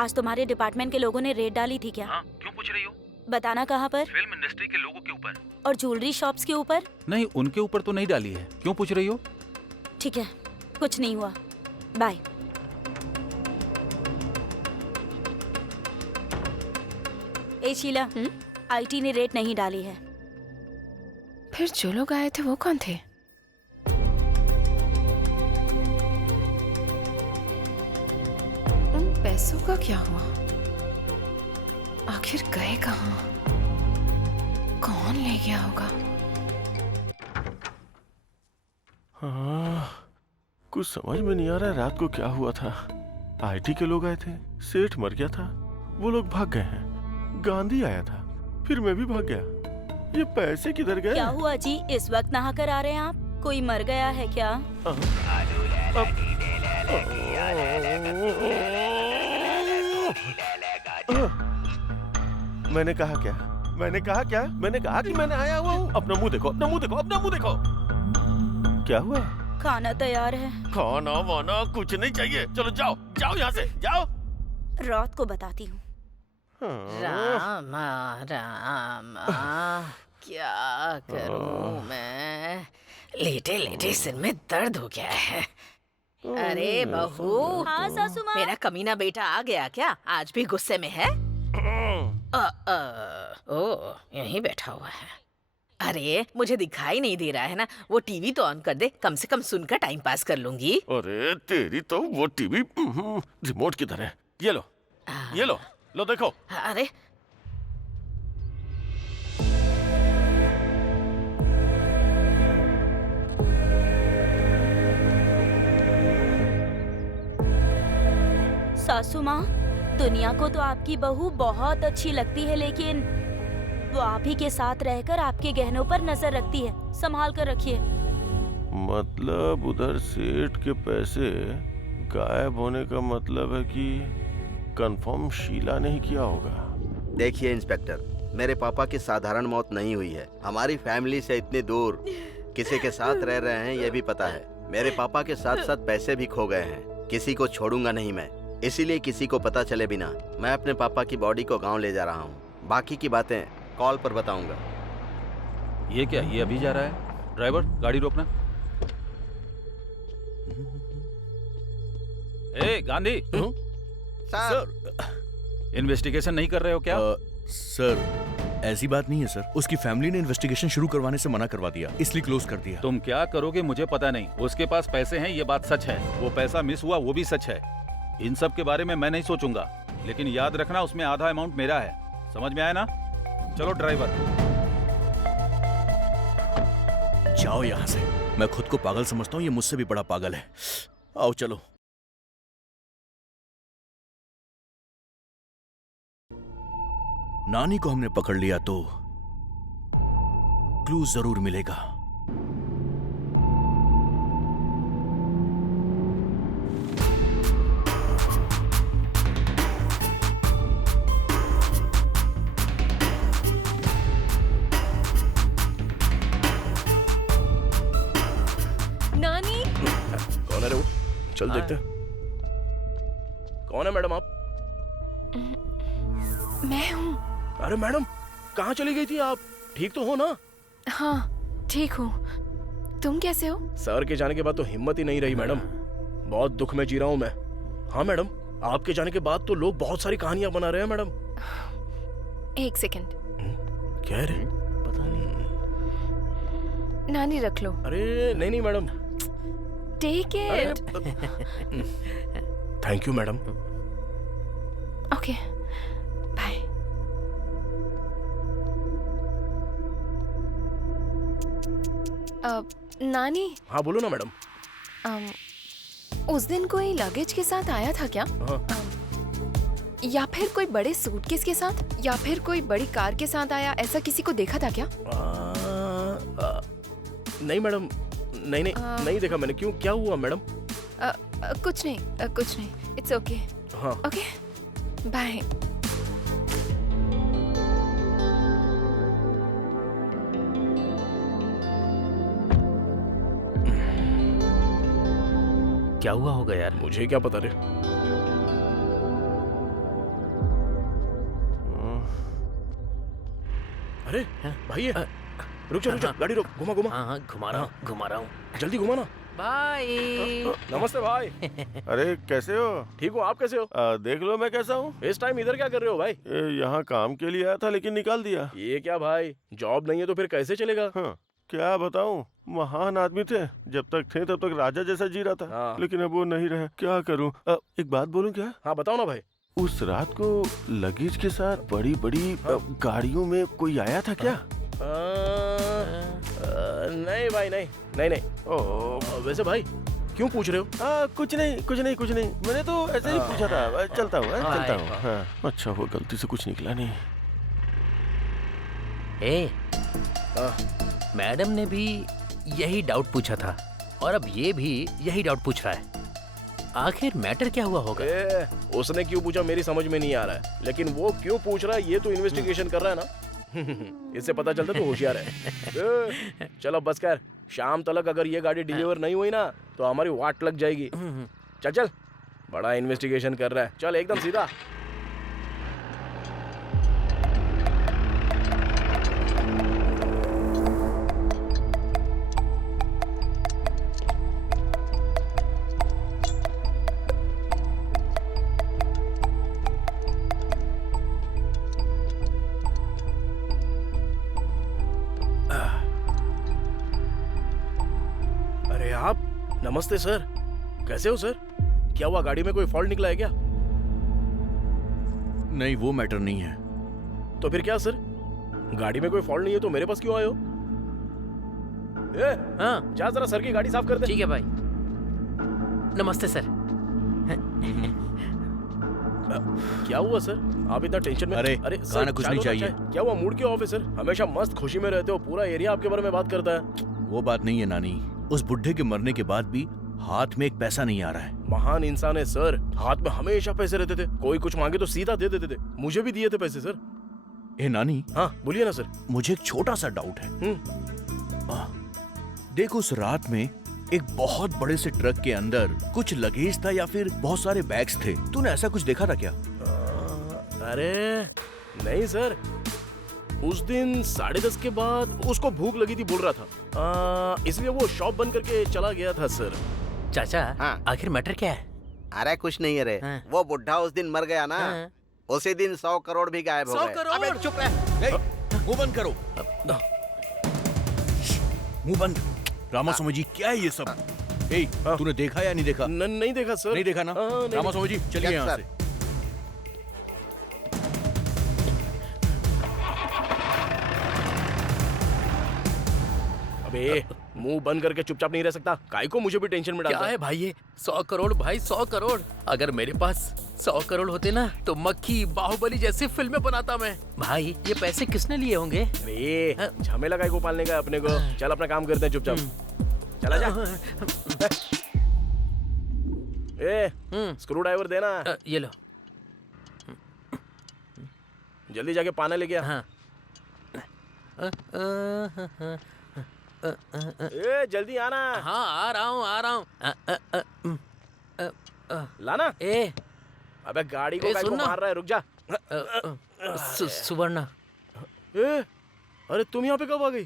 आज तुम्हारे डिपार्टमेंट के लोगों ने रेड डाली थी क्या? हाँ, क्यों पूछ रही हो? बताना कहाँ पर? फिल्म इंडस्ट्री के लोगों के ऊपर। और ज्वेलरी शॉप्स के ऊपर? नहीं, उनके ऊपर तो नहीं डाली है। क्यों पूछ रही हो? ठीक है, कुछ नहीं हुआ, बाय। ए शीला, आईटी ने रेट नहीं डाली है। फिर जो लोग आए थे वो कौन थे? उन पैसों का क्या हुआ? आखिर गए कहाँ? कौन ले गया होगा? हाँ, कुछ समझ में नहीं आ रहा है रात को क्या हुआ था। आईटी के लोग आए थे, सेठ मर गया था, वो लोग भाग गए हैं। गांधी आया था, फिर मैं भी भाग गया। ये पैसे किधर गए? क्या हुआ जी, इस वक्त नहा कर आ रहे हैं आप? कोई मर गया है क्या? मैंने कहा क्या? मैंने कहा क्या? मैंने कहा कि मैंने आया हुआ हूँ। अपना मुंह देखो, अपना मुंह देखो, अपना मुंह देखो। क्या हुआ? खाना तैयार है। खाना वाना कुछ नहीं चाहिए। चलो जाओ, जाओ यहाँ से, जाओ। रात को बताती हूँ। रामा रामा, क्या करूं मैं? लेटे लेटे सिर में दर्द हो गया है। अरे बहू, हाँ सासू माँ। मेरा कमीना बेटा आ गया क्या? आज भी गुस्से में है? ओ, यहीं बैठा हुआ है। अरे मुझे दिखाई नहीं दे रहा है ना, वो टीवी तो ऑन कर दे, कम से कम सुनकर टाइम पास कर लूंगी। अरे तेरी तो वो टीवी रिमोट किधर है? ये लो, ये लो, लो देखो। अरे सासू माँ, दुनिया को तो आपकी बहू बहुत अच्छी लगती है, लेकिन वो आप ही के साथ रहकर आपके गहनों पर नजर रखती है। संभाल कर रखिए। मतलब उधर सेठ के पैसे गायब होने का मतलब है कि कंफर्म शीला ने ही किया होगा। देखिए इंस्पेक्टर, मेरे पापा की साधारण मौत नहीं हुई है। हमारी फैमिली से इतनी दूर किसी के साथ रह रहे हैं, ये भी पता है। मेरे पापा के साथ साथ पैसे भी खो गए हैं। किसी को छोड़ूंगा नहीं मैं, इसीलिए किसी को पता चले बिना मैं अपने पापा की बॉडी को गांव ले जा रहा हूँ। बाकी की बातें कॉल पर बताऊंगा। ये क्या, ये अभी जा रहा है? ड्राइवर, गाड़ी रोकना। ए गांधी, सर, इन्वेस्टिगेशन नहीं कर रहे हो क्या? सर ऐसी बात नहीं है सर, उसकी फैमिली ने इन्वेस्टिगेशन शुरू करवाने से मना करवा दिया, इसलिए क्लोज कर दिया। तुम क्या करोगे मुझे पता नहीं। उसके पास पैसे हैं, ये बात सच है। वो पैसा मिस हुआ, वो भी सच है। इन सब के बारे में मैं नहीं सोचूंगा, लेकिन याद रखना उसमें आधा अमाउंट मेरा है। समझ में आया ना? चलो ड्राइवर। जाओ यहाँ से। मैं खुद को पागल समझता हूँ, ये मुझसे भी बड़ा पागल है। आओ चलो। नानी को हमने पकड़ लिया तो क्लू जरूर मिलेगा। नानी, कौन है रे वो? चल देखते हैं। कौन है मैडम आप? मैं हूँ। अरे मैडम, कहाँ चली गई थी आप? ठीक तो हो ना? हाँ ठीक हूँ। तुम कैसे हो? सर के जाने के बाद तो हिम्मत ही नहीं रही मैडम। बहुत दुख में जी रहा हूँ मैं। हाँ मैडम, आपके जाने के बाद तो लोग बहुत सारी कहानियां बना रहे हैं मैडम। एक सेकंड। क्या रे? पता नहीं। नानी रख लो। अरे नहीं नहीं madam. Take it. Thank you madam. Okay bye. नानी। हाँ बोलो ना मैडम। उस दिन कोई लगेज के साथ आया था क्या? हाँ। या फिर कोई बड़े सूटकेस के साथ, या फिर कोई बड़ी कार के साथ आया, ऐसा किसी को देखा था क्या? नहीं मैडम, नहीं नहीं नहीं देखा मैंने। क्यों, क्या हुआ मैडम? कुछ नहीं, कुछ नहीं। It's okay. हाँ ओके बाय। क्या हुआ होगा यार? मुझे क्या पता रे। अरे भाई ये रुक जा, गाड़ी रोक, घुमा घुमा। हाँ घुमा रहा हूँ। जल्दी घुमा ना। बाय। नमस्ते भाई। अरे कैसे हो? ठीक हूँ, आप कैसे हो? देख लो मैं कैसा हूँ। इस टाइम इधर क्या कर रहे हो भाई? यहाँ काम के लिए आया था लेकिन निकाल दिया। ये क्या भाई, जॉब नहीं है तो फिर कैसे चलेगा? हाँ, क्या बताऊँ, महान आदमी थे। जब तक थे तब तक राजा जैसा जी रहा था। हाँ। लेकिन अब वो नहीं रहे। क्या करूँ? एक बात बोलूँ क्या? हाँ बताओ ना भाई। उस रात को लगेज के साथ बड़ी बड़ी गाड़ियों में कोई आया था क्या? नहीं भाई, नहीं नहीं नहीं। वैसे भाई क्यों पूछ रहे हो? कुछ नहीं। मैंने तो ऐसे ही पूछा था। चलता हूँ। अच्छा वो गलती से कुछ निकला नहीं। मैडम ने भी यही डाउट पूछा था और अब ये भी यही डाउट पूछ रहा है। आखिर मैटर क्या हुआ होगा? उसने क्यों पूछा मेरी समझ में नहीं आ रहा है, लेकिन वो क्यों पूछ रहा है ये तो इन्वेस्टिगेशन कर रहा है ना। इससे पता चलता तो होशियार है। चलो बस कर, शाम तक अगर ये गाड़ी डिलीवर नहीं हुई ना तो हमारी वाट लग जाएगी। चल चल, बड़ा इन्वेस्टिगेशन कर रहा है, चल एकदम सीधा। नमस्ते सर, कैसे हो सर? क्या हुआ, गाड़ी में कोई फॉल्ट निकला है क्या? नहीं, वो मैटर नहीं है। तो फिर क्या सर? गाड़ी में कोई फॉल्ट नहीं है तो मेरे पास क्यों आए हो? हाँ, जा जरा सर की गाड़ी साफ कर दे। ठीक है भाई। नमस्ते सर। क्या हुआ सर, आप इतना टेंशन में? अरे सर, कुछ नहीं चाहिए। क्या हुआ, मूड क्यों ऑफ है सर? हमेशा मस्त खुशी में रहते हो, पूरा एरिया आपके बारे में बात करता है। वो बात नहीं है नानी, उस बुढ़े के मरने के बाद भी हाथ में एक पैसा नहीं आ रहा है। महान इंसान है सर, हाथ में हमेशा पैसे रहते थे, कोई कुछ मांगे तो सीधा दे देते थे। मुझे भी दिए थे पैसे सर। ए नानी। हाँ बोलिए ना सर। मुझे एक छोटा सा डाउट है। देखो, उस रात में एक बहुत बड़े से ट्रक के अंदर कुछ लगेज था या फिर बहुत सारे बैग्स थे, तूने ऐसा कुछ देखा था क्या? अरे नहीं सर, उस दिन 10:30 के बाद उसको भूख लगी थी बोल रहा था, इसलिए वो शॉप बंद करके चला गया था सर। चाचा, हाँ। आखिर मैटर क्या है? अरे कुछ नहीं है रे। हाँ। वो बुढ़ा उस दिन मर गया ना, उसी दिन 100 करोड़ भी गायब हो गए। 100 करोड़? अबे चुप रह। मुंह बंद करो, मुंह बंद। रामास्वामी जी, क्या है ये सब? तूने देखा या नहीं देखा? नहीं देखा सर। नहीं देखा ना? रामास्वामी जी चलिए यहाँ से। अबे मुंह बंद करके चुपचाप नहीं रह सकता, काय को मुझे भी टेंशन में डालता क्या है भाई ये? 100 करोड़ भाई, 100 करोड़। अगर मेरे पास 100 करोड़ होते ना तो मक्खी बाहुबली जैसी फिल्में बनाता मैं। भाई ये पैसे किसने लिए होंगे? अरे झमेला काय को पालने का अपने को। चल अपना काम करते हैं चुपचाप, चला जा। स्क्रू ड्राइवर देना। ये लो, जल्दी जाके पाना लेके आ। हाँ। जल्दी आना। हाँ आ रहा हूँ। लाना। अबे गाड़ी को काय को मार रहा है, रुक जा। सुवर्णा। अरे तुम यहाँ पे कब आ गई?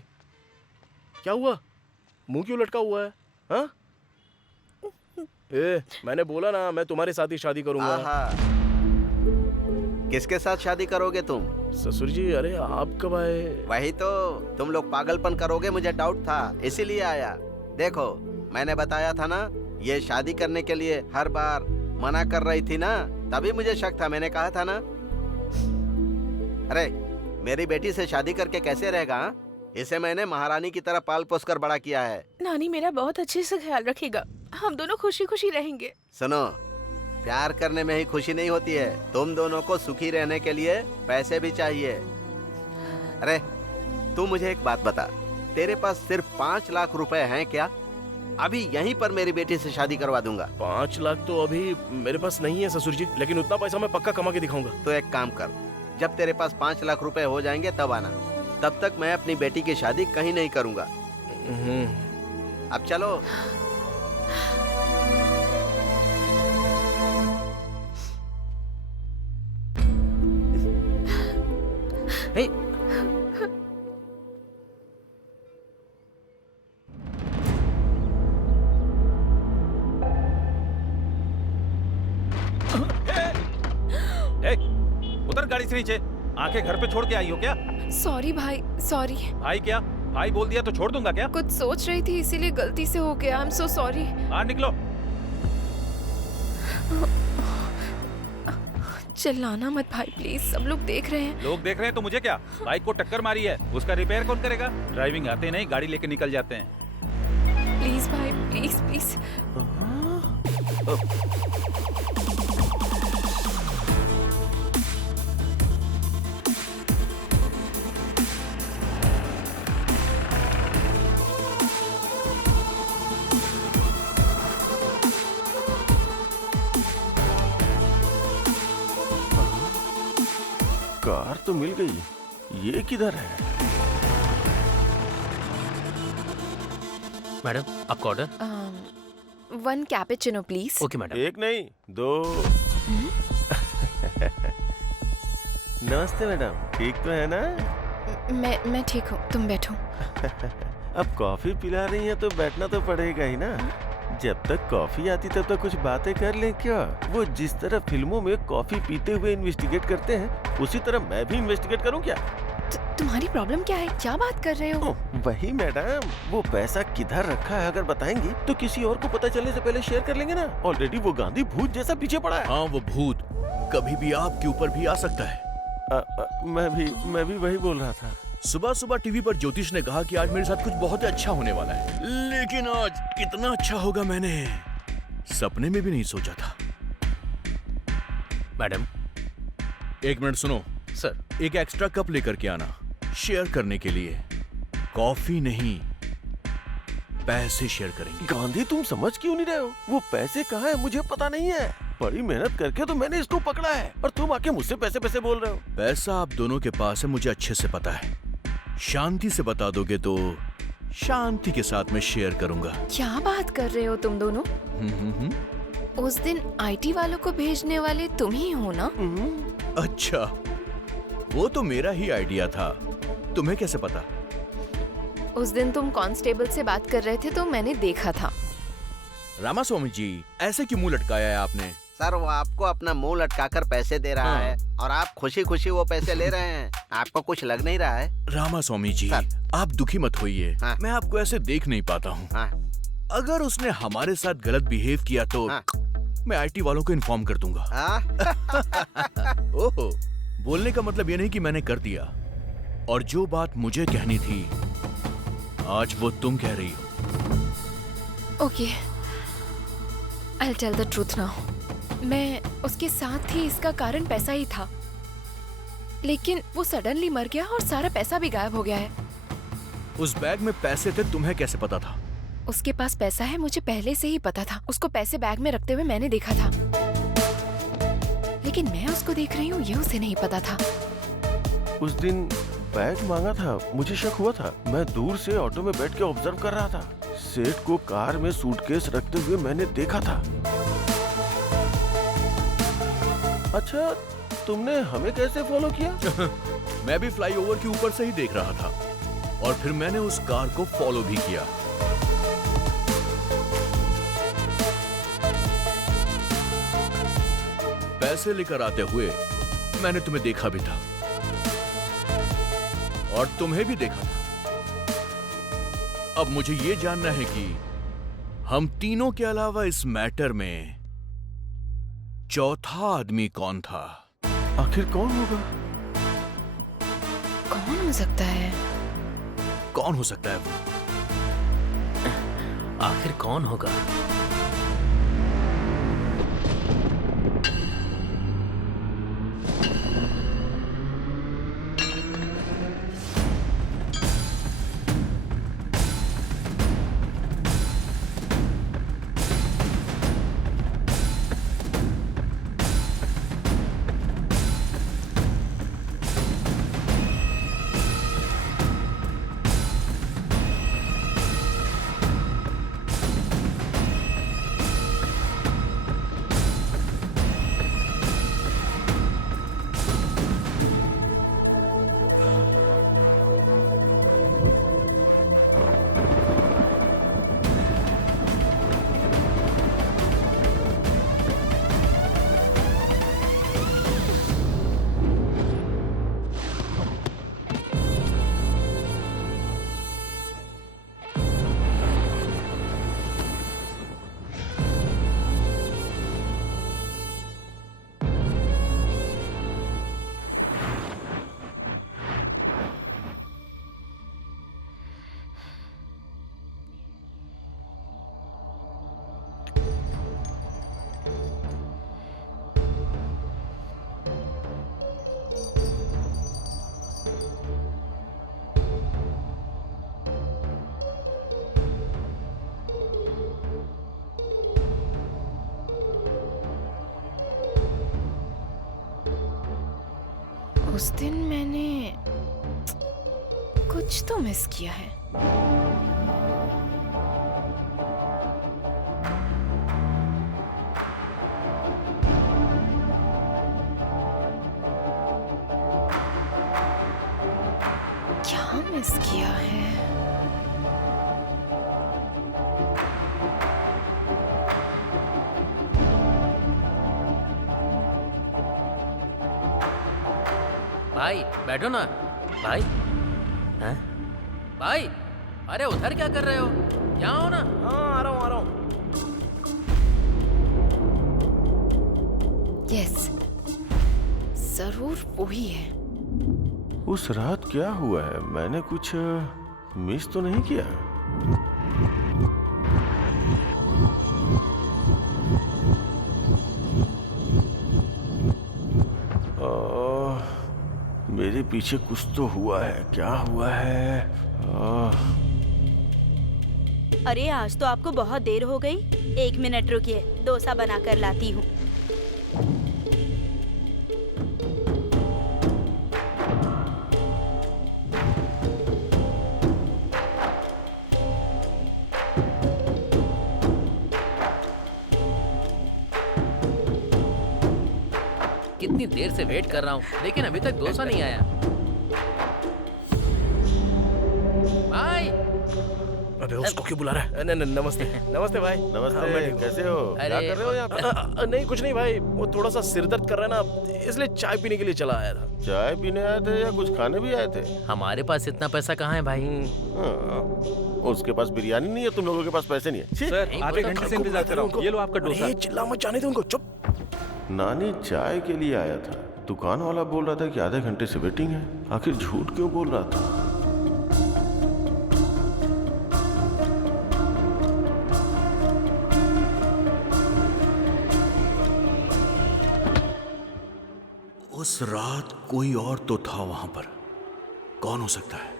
क्या हुआ, मुंह क्यों लटका हुआ है? हाँ? मैंने बोला ना मैं तुम्हारे साथ ही शादी करूंगा। किसके साथ शादी करोगे तुम? ससुर जी, अरे आप कब आए? वही तो, तुम लोग पागलपन करोगे मुझे डाउट था, इसीलिए आया। देखो मैंने बताया था ना, ये शादी करने के लिए हर बार मना कर रही थी ना, तभी मुझे शक था। मैंने कहा था ना। अरे मेरी बेटी से शादी करके कैसे रहेगा? इसे मैंने महारानी की तरह पाल पोस कर बड़ा किया है। नानी मेरा बहुत अच्छे से ख्याल रखेगा, हम दोनों खुशी खुशी रहेंगे। सुनो, प्यार करने में ही खुशी नहीं होती है, तुम दोनों को सुखी रहने के लिए पैसे भी चाहिए। अरे तू मुझे एक बात बता, तेरे पास सिर्फ 5 लाख रुपए हैं क्या? अभी यहीं पर मेरी बेटी से शादी करवा दूंगा। 5 लाख तो अभी मेरे पास नहीं है ससुर जी, लेकिन उतना पैसा मैं पक्का कमा के दिखाऊंगा। तो एक काम कर, जब तेरे पास 5 लाख रुपए हो जाएंगे तब आना, तब तक मैं अपनी बेटी की शादी कहीं नहीं करूंगा। अब चलो। हे उतर गाड़ी से नीचे। आंखें घर पे छोड़ के आई हो क्या? सॉरी भाई, सॉरी। भाई क्या? भाई बोल दिया तो छोड़ दूंगा क्या? कुछ सोच रही थी इसीलिए गलती से हो गया। I am so sorry. बाहर निकलो। चिल्लाना मत भाई प्लीज, सब लोग देख रहे हैं। लोग देख रहे हैं तो मुझे क्या? बाइक को टक्कर मारी है, उसका रिपेयर कौन करेगा? ड्राइविंग आते नहीं, गाड़ी लेके निकल जाते हैं। प्लीज भाई, प्लीज प्लीज। तो मिल गई, ये किधर है? मैडम आपका order? 1 cappuccino please. Okay madam. एक नहीं 2। नमस्ते मैडम, ठीक तो है ना? मैं ठीक हूँ, तुम बैठो। अब कॉफी पिला रही है तो बैठना तो पड़ेगा ही ना। जब तक कॉफी आती तब तक कुछ बातें कर लें क्या? वो जिस तरह फिल्मों में कॉफी पीते हुए इन्वेस्टिगेट करते हैं, उसी तरह मैं भी इन्वेस्टिगेट करूं क्या? तुम्हारी प्रॉब्लम क्या है? क्या बात कर रहे हो? वही मैडम, वो पैसा किधर रखा है अगर बताएंगी तो किसी और को पता चलने से पहले शेयर कर लेंगे ना। ऑलरेडी वो गांधी भूत जैसा पीछे पड़ा है। हाँ, वो भूत कभी भी आपके ऊपर भी आ सकता है। मैं भी वही बोल रहा था। सुबह सुबह टीवी पर ज्योतिष ने कहा कि आज मेरे साथ कुछ बहुत ही अच्छा होने वाला है, लेकिन आज कितना अच्छा होगा मैंने सपने में भी नहीं सोचा था। मैडम 1 मिनट सुनो सर। एक एक्स्ट्रा कप लेकर के आना, शेयर करने के लिए। कॉफी नहीं, पैसे शेयर करेंगे। गांधी तुम समझ क्यों नहीं रहे हो? वो पैसे कहाँ है मुझे पता नहीं है। बड़ी मेहनत करके तो मैंने इसको पकड़ा है और तुम आके मुझसे पैसे पैसे बोल रहे हो। पैसा आप दोनों के पास है, मुझे अच्छे से पता है। शांति से बता दोगे तो शांति के साथ मैं शेयर करूंगा। क्या बात कर रहे हो तुम दोनों? उस दिन आईटी वालों को भेजने वाले तुम ही हो ना? अच्छा, वो तो मेरा ही आइडिया था, तुम्हें कैसे पता? उस दिन तुम कांस्टेबल से बात कर रहे थे तो मैंने देखा था। रामास्वामी जी, ऐसे क्यों मुंह लटकाया है आपने? सर वो आपको अपना मुंह लटकाकर पैसे दे रहा है और आप खुशी खुशी वो पैसे ले रहे हैं। आपको कुछ लग नहीं रहा है? रामास्वामी जी, आप दुखी मत होइए। मैं आपको ऐसे देख नहीं पाता हूँ। अगर उसने हमारे साथ गलत बिहेव किया तो मैं आईटी वालों को इन्फॉर्म कर दूंगा। ओहो, बोलने का मतलब ये नहीं कि मैंने कर दिया, और जो बात मुझे कहनी थी आज वो तुम कह रही हो। Okay, I'll tell the truth now. मैं उसके साथ ही इसका कारण पैसा ही था, लेकिन वो सडनली मर गया और सारा पैसा भी गायब हो गया है। उस बैग में पैसे थे, तुम्हें कैसे पता था? उसके पास पैसा है मुझे पहले से ही पता था। उसको पैसे बैग में रखते हुए मैंने देखा था, लेकिन मैं उसको देख रही हूँ ये उसे नहीं पता था। उस दिन बैग मांगा था, मुझे शक हुआ था। मैं दूर से ऑटो में बैठ के ऑब्जर्व कर रहा था। सेठ को कार में सूटकेस रखते हुए मैंने देखा था। अच्छा, तुमने हमें कैसे फॉलो किया? मैं भी फ्लाईओवर के ऊपर से ही देख रहा था और फिर मैंने उस कार को फॉलो भी किया। पैसे लेकर आते हुए मैंने तुम्हें देखा भी था और तुम्हें भी देखा था। अब मुझे ये जानना है कि हम तीनों के अलावा इस मैटर में चौथा आदमी कौन था? आखिर कौन होगा? कौन हो सकता है? कौन हो सकता है वो? आखिर कौन होगा? उस दिन मैंने कुछ तो मिस किया है। क्या मिस किया है? भाई बैठो ना भाई। हैं? भाई अरे उधर क्या कर रहे हो? यहाँ हो ना। हाँ आ रहा हूँ। यस, जरूर वही है। उस रात क्या हुआ है? मैंने कुछ मिस तो नहीं किया? मेरे पीछे कुछ तो हुआ है। क्या हुआ है? अरे आज तो आपको बहुत देर हो गई। 1 मिनट रुकिए, डोसा बनाकर लाती हूँ। कितनी देर से वेट कर रहा हूँ लेकिन अभी तक डोसा नहीं आया। भाई अबे उसको क्यों बुला रहा है? नमस्ते भाई। नमस्ते, कैसे हो? क्या कर रहे हो यहाँ पे? नहीं कुछ नहीं भाई, वो थोड़ा सा सिर दर्द कर रहा है ना, इसलिए चाय पीने के लिए चला आया था। चाय पीने आए थे या कुछ खाने भी आए थे? हमारे पास इतना पैसा कहाँ है भाई? उसके पास बिरयानी नहीं है, तुम लोगों के पास पैसे नहीं है। सर आधे घंटे से इंतजार कर रहा हूँ। ये लो आपका डोसा। चिल्ला मत, जाने दो उनको, चुप। नानी चाय के लिए आया था। दुकान वाला बोल रहा था कि आधे घंटे से वेटिंग है। आखिर झूठ क्यों बोल रहा था? उस रात कोई और तो था वहां पर। कौन हो सकता है?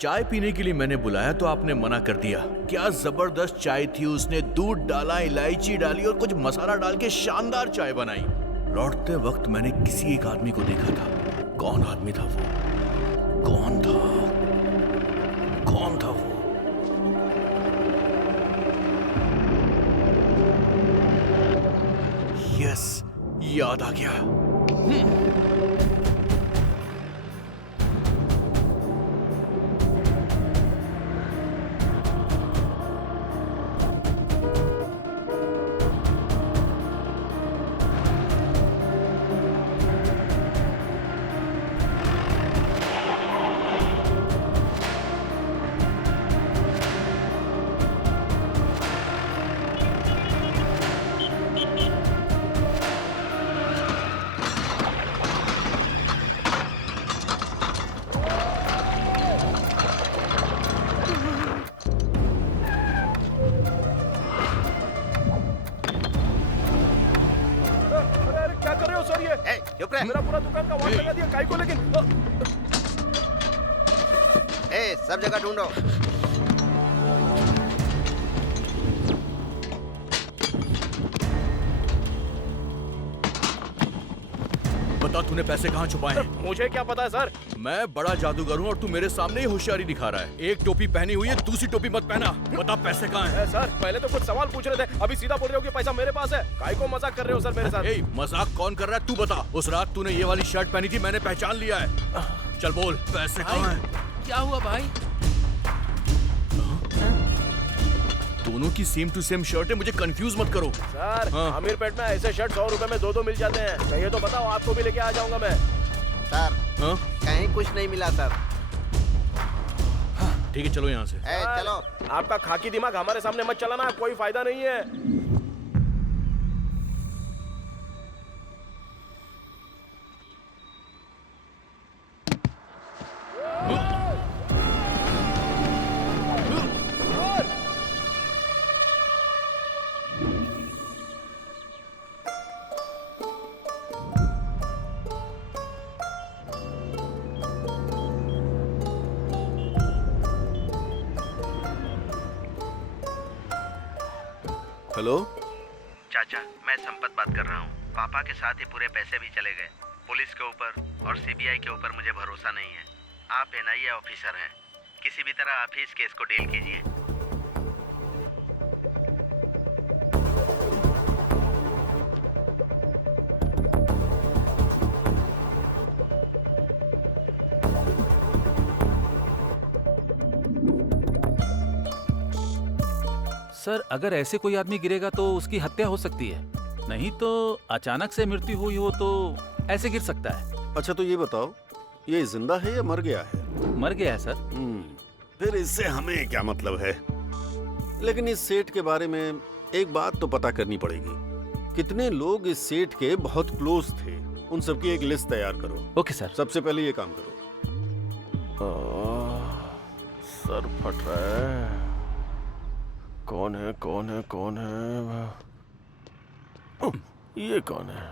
चाय पीने के लिए मैंने बुलाया तो आपने मना कर दिया। क्या जबरदस्त चाय थी। उसने दूध डाला, इलायची डाली और कुछ मसाला डाल के शानदार चाय बनाई। लौटते वक्त मैंने किसी एक आदमी को देखा था। कौन आदमी था वो? कौन था वो? यस, याद आ गया। मेरा पूरा दुकान का वाट लगा दिया काई को, लेकिन सब जगह ढूंढो। बता तूने पैसे कहाँ छुपाए हैं? मुझे क्या पता है सर। मैं बड़ा जादूगर हूँ और तू मेरे सामने ही होशियारी दिखा रहा है। एक टोपी पहनी हुई है, दूसरी टोपी मत पहना। बता पैसे कहाँ हैं? सर पहले तो कुछ सवाल पूछ रहे थे, अभी सीधा बोल रहे हो कि पैसा मेरे पास है। काहे को मजाक कर रहे हो सर मेरे साथ? मजाक कौन कर रहा है तू बता। उस रात तूने ये वाली शर्ट पहनी थी, मैंने पहचान लिया है। चल बोल, पैसे कहाँ हैं? क्या हुआ भाई? दोनों की सेम टू सेम शर्ट है, मुझे कंफ्यूज मत करो। सर अमीर पेट में ऐसे शर्ट 100 रुपए में 2 मिल जाते हैं। चाहिए तो बताओ, आपको भी लेके आ जाऊंगा मैं। सर कहीं कुछ नहीं मिला सर। ठीक है चलो यहाँ से। चलो। आपका खाकी दिमाग हमारे सामने मत चलाना, कोई फायदा नहीं है। हेलो चाचा, मैं संपत बात कर रहा हूँ। पापा के साथ ही पूरे पैसे भी चले गए। पुलिस के ऊपर और सीबीआई के ऊपर मुझे भरोसा नहीं है। आप एनआईए ऑफिसर हैं, किसी भी तरह आप ही इस केस को डील कीजिए। सर, अगर ऐसे कोई आदमी गिरेगा तो उसकी हत्या हो सकती है, नहीं तो अचानक से मृत्यु हुई हो तो ऐसे गिर सकता है। अच्छा तो ये बताओ, ये जिंदा है या मर गया है? मर गया है सर। फिर इससे हमें क्या मतलब है? लेकिन इस सेठ के बारे में एक बात तो पता करनी पड़ेगी। कितने लोग इस सेठ के बहुत क्लोज थे, उन सबकी एक लिस्ट तैयार करो। Okay sir. सबसे पहले ये काम करो। सर फट रहा है। कौन है कौन है कौन है? ये कौन है?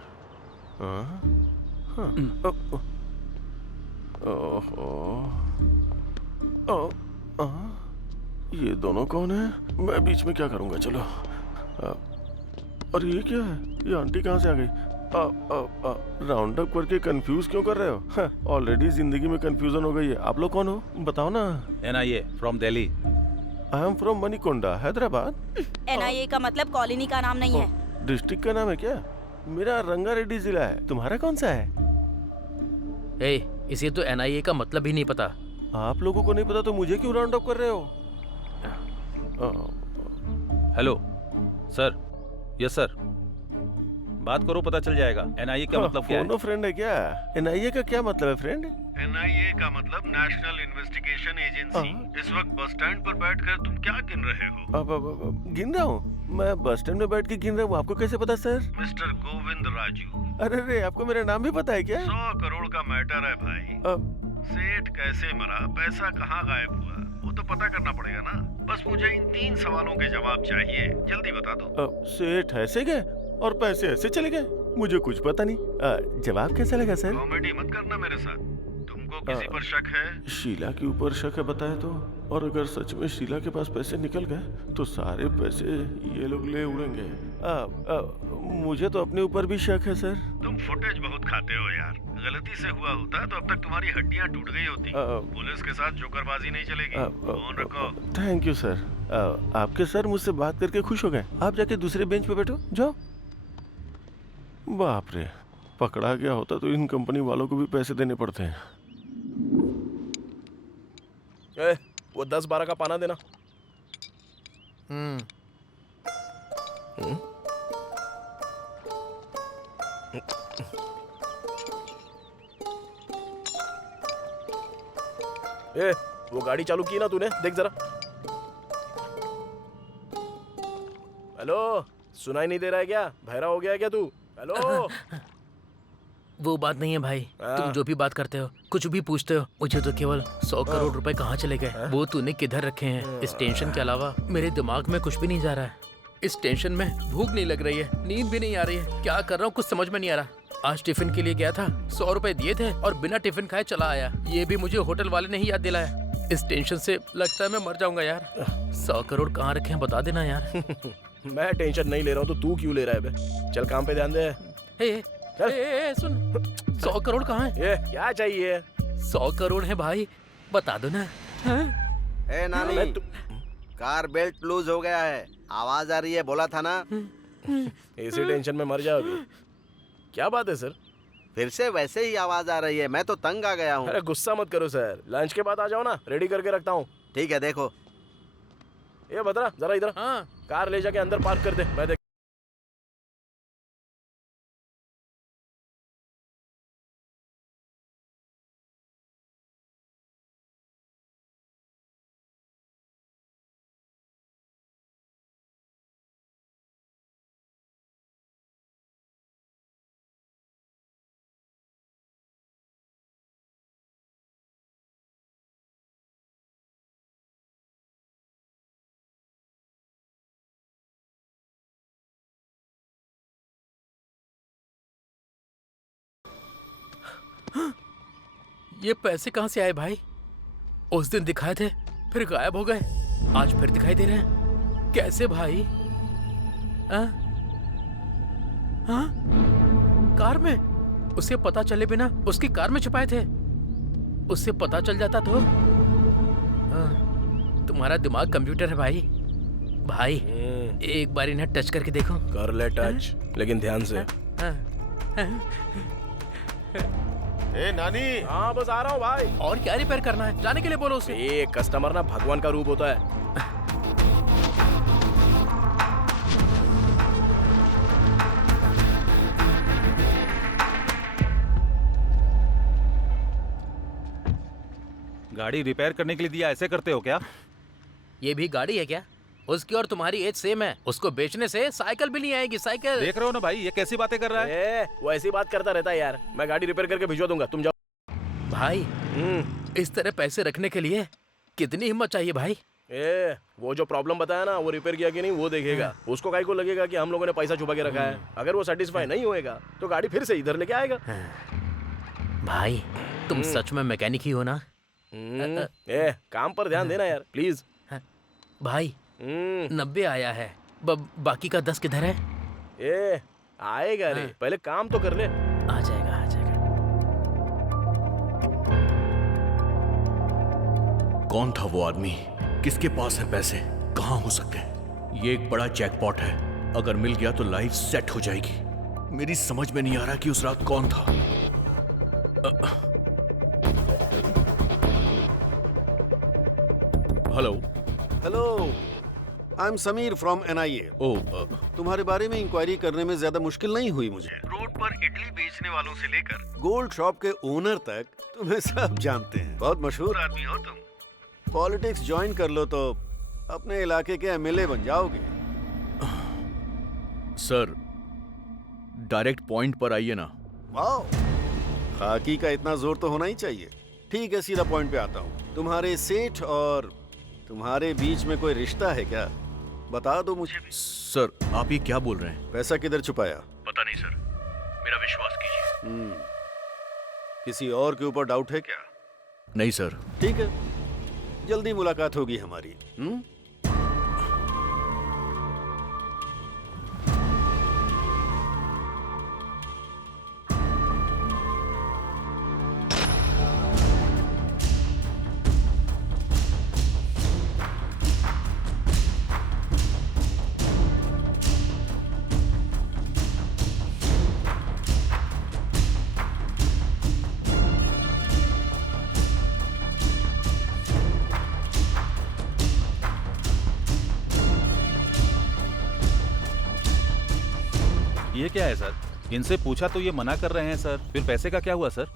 ये दोनों कौन है? मैं बीच में क्या करूंगा? चलो। और ये क्या है? ये आंटी कहाँ से आ गई? राउंड अप करके कंफ्यूज क्यों कर रहे हो? ऑलरेडी जिंदगी में कंफ्यूजन हो गई है। आप लोग कौन हो? बताओ ना। NIA from Delhi. I am from Manikonda, Hyderabad. NIA का मतलब कॉलोनी का नाम नहीं है। डिस्ट्रिक्ट का नाम है क्या? मेरा रंगारेड्डी जिला है। तुम्हारा कौन सा है? इसे तो एनआईए का मतलब ही नहीं पता। आप लोगों को नहीं पता तो मुझे क्यों राउंड अप कर रहे हो? Hello sir. यस सर, बात करो, पता चल जाएगा। एनआईए का मतलब क्या है? फोनो फ्रेंड है क्या? एनआईए का क्या मतलब है फ्रेंड? एनआईए का मतलब नेशनल इन्वेस्टिगेशन एजेंसी। इस वक्त बस स्टैंड पर बैठकर तुम क्या गिन रहे हो? अब गिन रहा हूँ। मैं बस स्टैंड में बैठ के गिन रहा हूँ। आपको कैसे पता सर? मिस्टर गोविंद राजू। अरे आपको मेरा नाम भी पता है क्या? 100 करोड़ का मैटर है भाई। सेठ कैसे मरा, पैसा कहाँ गायब हुआ, वो तो पता करना पड़ेगा ना। बस मुझे इन 3 सवालों के जवाब चाहिए, जल्दी बता दो। सेठ ऐसे गए और पैसे ऐसे चले गए? मुझे कुछ पता नहीं। जवाब कैसा लगा सर? कॉमेडी मत करना मेरे साथ। तुमको किसी पर शक है? शीला के ऊपर शक है बताए तो। और अगर सच में शीला के पास पैसे निकल गए तो सारे पैसे ये लोग ले उड़ेंगे। मुझे तो अपने ऊपर भी शक है सर। तुम फुटेज बहुत खाते हो यार। गलती से हुआ होता तो अब तक तुम्हारी हड्डियां टूट गई होती। पुलिस के साथ जोकरबाजी नहीं चलेगी। फोन रखो। Thank you sir. आपके सर मुझसे बात करके खुश हो गए। आप जाके दूसरे बेंच पे बैठो, जाओ। बाप रे, पकड़ा गया होता तो इन कंपनी वालों को भी पैसे देने पड़ते हैं। वो 10-12 का पाना देना। वो गाड़ी चालू की ना तूने? देख जरा। हेलो, सुनाई नहीं दे रहा है क्या? बहरा हो गया है क्या तू? हेलो। वो बात नहीं है भाई। तुम जो भी बात करते हो, कुछ भी पूछते हो, मुझे तो केवल 100 करोड़ रुपए कहाँ चले गए वो तूने किधर रखे हैं, इस टेंशन के अलावा मेरे दिमाग में कुछ भी नहीं जा रहा है। इस टेंशन में भूख नहीं लग रही है, नींद भी नहीं आ रही है। क्या कर रहा हूँ कुछ समझ में नहीं आ रहा। आज टिफिन के लिए गया था, 100 रुपए दिए थे और बिना टिफिन खाए चला आया। ये भी मुझे होटल वाले ने ही याद दिलाया। इस टेंशन से लगता है मैं मर जाऊंगा यार। 100 करोड़ कहाँ रखे हैं बता देना यार। मैं टेंशन नहीं ले रहा हूँ तो तू क्यों ले रहा है बे? चल काम पे ध्यान दे। सुन, 100 करोड़ कहाँ है? ये क्या चाहिए? 100 करोड़ है भाई, बता दो ना। ए नानी, कार बेल्ट लूज हो गया है, आवाज आ रही है, बोला था ना। इसी टेंशन में मर जाओगे। क्या बात है सर? फिर से वैसे ही आवाज आ रही है, मैं तो तंग आ गया हूँ। अरे गुस्सा मत करो सर, लंच के बाद आ जाओ ना, रेडी करके रखता हूँ। ठीक है, देखो। ये बता जरा इधर। हाँ। कार ले जाके अंदर पार्क कर दे, मैं देख। ये पैसे कहाँ से आए भाई? उस दिन दिखाए थे, फिर गायब हो गए, आज फिर दिखाई दे रहे हैं। कैसे भाई? हाँ? कार में उसे पता चले बिना उसकी कार में छुपाए थे। उससे पता चल जाता तो तुम्हारा दिमाग कंप्यूटर है भाई। भाई एक बार इन्हें टच करके देखो। कर ले टच, लेकिन ध्यान से। ए नानी। हाँ बस आ रहा हूँ भाई। और क्या रिपेयर करना है, जाने के लिए बोलो उसे। ये कस्टमर ना भगवान का रूप होता है। गाड़ी रिपेयर करने के लिए दिया, ऐसे करते हो क्या? ये भी गाड़ी है क्या? उसकी और तुम्हारी एज सेम है। उसको बेचने से साइकिल भी नहीं आएगी। साइकिल देख रहे हो ना भाई, ये कैसी बातें कर रहा है। वो ऐसी बात करता रहता है यार। मैं गाड़ी रिपेयर करके भिजवा दूंगा, तुम जाओ। भाई इस तरह पैसे रखने के लिए कितनी हिम्मत चाहिए भाई। वो जो प्रॉब्लम बताया ना, वो रिपेयर किया कि नहीं वो देखेगा। उसको काहे को लगेगा कि हम लोगों ने पैसा छुपा के रखा है। अगर वो सेटिस्फाई नहीं होएगा तो गाड़ी फिर से इधर लेके आएगा। भाई तुम सच में मैकेनिक ही हो ना? काम पर ध्यान देना यार प्लीज। भाई 90 आया है, बाकी का 10 किधर है? आएगा रे, पहले काम तो कर ले। आ जाएगा आ जाएगा। कौन था वो आदमी? किसके पास है पैसे? कहाँ हो सकते हैं? ये एक बड़ा जैकपॉट है। अगर मिल गया तो लाइफ सेट हो जाएगी। मेरी समझ में नहीं आ रहा कि उस रात कौन था। Hello hello, I am Sameer from NIA। तुम्हारे बारे में इंक्वायरी करने में ज्यादा मुश्किल नहीं हुई मुझे। रोड पर इडली बेचने वालों से लेकर गोल्ड शॉप के ओनर तक तुम्हें सब जानते हैं। बहुत मशहूर आदमी हो तुम। पॉलिटिक्स ज्वाइन कर लो तो अपने इलाके के MLA बन जाओगे। सर डायरेक्ट पॉइंट पर आइए ना। वाओ, खाकी का इतना जोर तो होना ही चाहिए। ठीक है, सीधा पॉइंट पे आता हूँ। तुम्हारे सेठ और तुम्हारे बीच में कोई रिश्ता है क्या? बता दो मुझे भी। सर आप ये क्या बोल रहे हैं? पैसा किधर छुपाया? पता नहीं सर, मेरा विश्वास कीजिए। किसी और के ऊपर डाउट है क्या? नहीं सर। ठीक है, जल्दी मुलाकात होगी हमारी। ये क्या है सर? इनसे पूछा तो ये मना कर रहे हैं सर। फिर पैसे का क्या हुआ सर?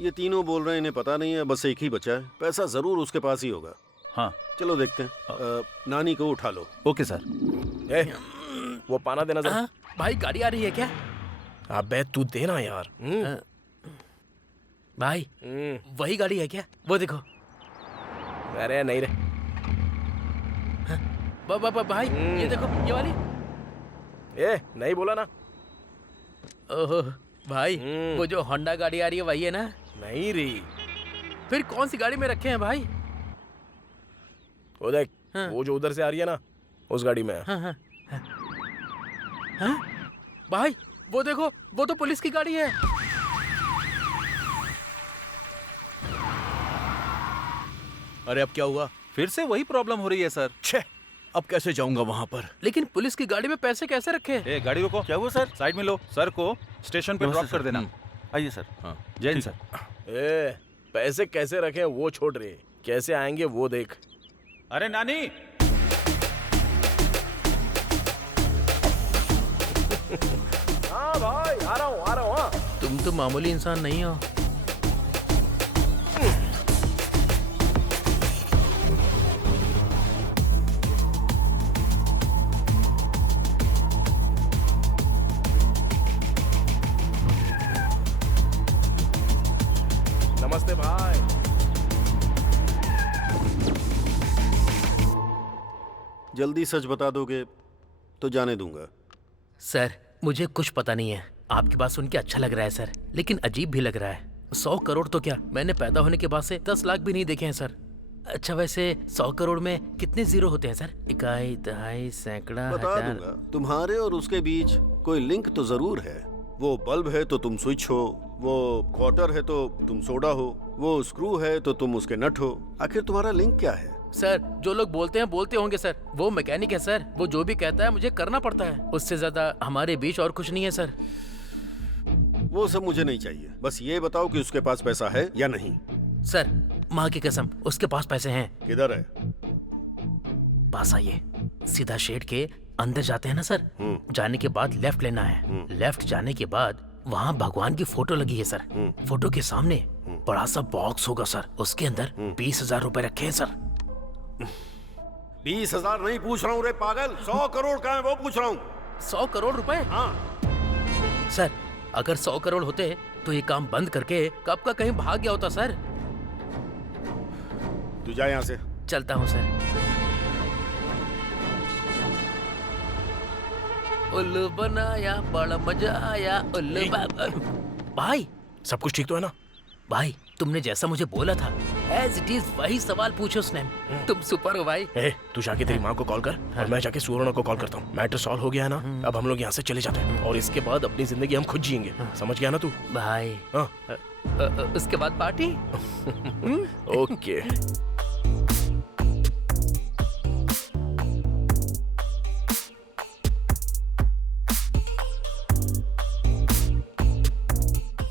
ये तीनों बोल रहे हैं इन्हें पता नहीं है, बस एक ही बचा है। पैसा जरूर उसके पास ही होगा। हाँ चलो देखते हैं। नानी को उठा लो। Okay sir. वो पाना देना जरा। भाई गाड़ी आ रही है क्या? अबे तू देना यार। भाई वही गाड़ी है क्या? वो देखो। अरे नहीं रे। भाई ये देखो, ये वाली। नहीं बोला ना। ओहो भाई, वो जो होंडा गाड़ी आ रही है वही है ना? नहीं रे। फिर कौन सी गाड़ी में रखे हैं भाई? वो देख, वो जो उधर से आ रही है ना, उस गाड़ी में। भाई वो देखो, वो तो पुलिस की गाड़ी है। अरे अब क्या हुआ? फिर से वही प्रॉब्लम हो रही है सर। छे, अब कैसे जाऊंगा वहाँ पर? लेकिन पुलिस की गाड़ी में पैसे कैसे रखे? गाड़ी रोको। क्या हुआ सर? साइड में लो। सर को स्टेशन पे ड्रॉप कर देना। आइए सर। हाँ जय हिंद सर। पैसे कैसे रखे वो छोड़ रहे, कैसे आएंगे वो देख। अरे नानी। हाँ भाई आ रहा हूँ। हाँ तुम तो मामूली इंसान नहीं हो। नमस्ते भाई। जल्दी सच बता दोगे तो जाने दूंगा। सर मुझे कुछ पता नहीं है। आपकी बात सुन के अच्छा लग रहा है सर, लेकिन अजीब भी लग रहा है। 100 करोड़ तो क्या, मैंने पैदा होने के बाद से 10 लाख भी नहीं देखे हैं सर। अच्छा वैसे 100 करोड़ में कितने जीरो होते हैं सर? इकाई, दहाई, सैकड़ा, बता हजार। दूंगा। तुम्हारे और उसके बीच कोई लिंक तो जरूर है। वो बल्ब है तो तुम स्विच हो, वो क्वार्टर है तो तुम सोडा हो, वो स्क्रू है तो तुम उसके नट हो। आखिर तुम्हारा लिंक क्या है? सर जो लोग बोलते हैं बोलते होंगे सर, वो मैकेनिक है सर, वो जो भी कहता है मुझे करना पड़ता है, उससे ज्यादा हमारे बीच और कुछ नहीं है सर। वो सब मुझे नहीं चाहिए, बस ये बताओ कि उसके पास पैसा है या नहीं। सर माँ की कसम उसके पास पैसे हैं। किधर है? पास आइए, सीधा शेड के अंदर जाते हैं ना सर, जाने के बाद लेफ्ट लेना है, लेफ्ट जाने के बाद वहाँ भगवान की फोटो लगी है सर, फोटो के सामने बड़ा सा बॉक्स होगा सर, उसके अंदर 20,000 रुपए रखे हैं सर। 20,000 नहीं पूछ रहा हूँ रे पागल, 100 करोड़ का है वो पूछ रहा हूँ। 100 करोड़ रुपए? हाँ सर अगर 100 करोड़ होते तो ये काम बंद करके कब का कहीं भाग गया होता सर। तू जा यहाँ से। चलता हूँ सर। उल्लू बनाया बड़ा मजा आया उल्लू भाई सब कुछ ठीक तो है ना? भाई तुमने जैसा मुझे बोला था एज इट इज वही सवाल पूछो उसने। तुम सुपर हो भाई। तू जाके तेरी माँ को कॉल कर और मैं जाके सुवर्णा को कॉल करता हूँ। मैटर सॉल्व हो गया है ना, अब हम लोग यहाँ से चले जाते हैं और इसके बाद अपनी जिंदगी हम खुद जिएंगे। समझ गया ना तू? भाई उसके बाद पार्टी। ओके।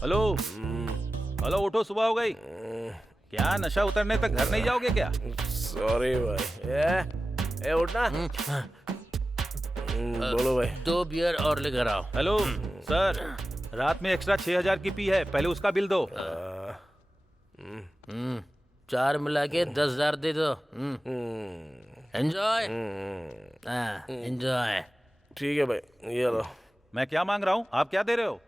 हेलो हेलो, उठो, सुबह हो गई क्या? नशा उतरने तक घर नहीं जाओगे क्या? सॉरी भाई। उठना। बोलो भाई। 2 बियर और लेकर आओ। हेलो सर, रात में एक्स्ट्रा 6,000 की पी है, पहले उसका बिल दो। 4 मिला के 10,000 दे दो। Enjoy enjoy. ठीक है भाई, ये लो। मैं क्या मांग रहा हूँ, आप क्या दे रहे हो?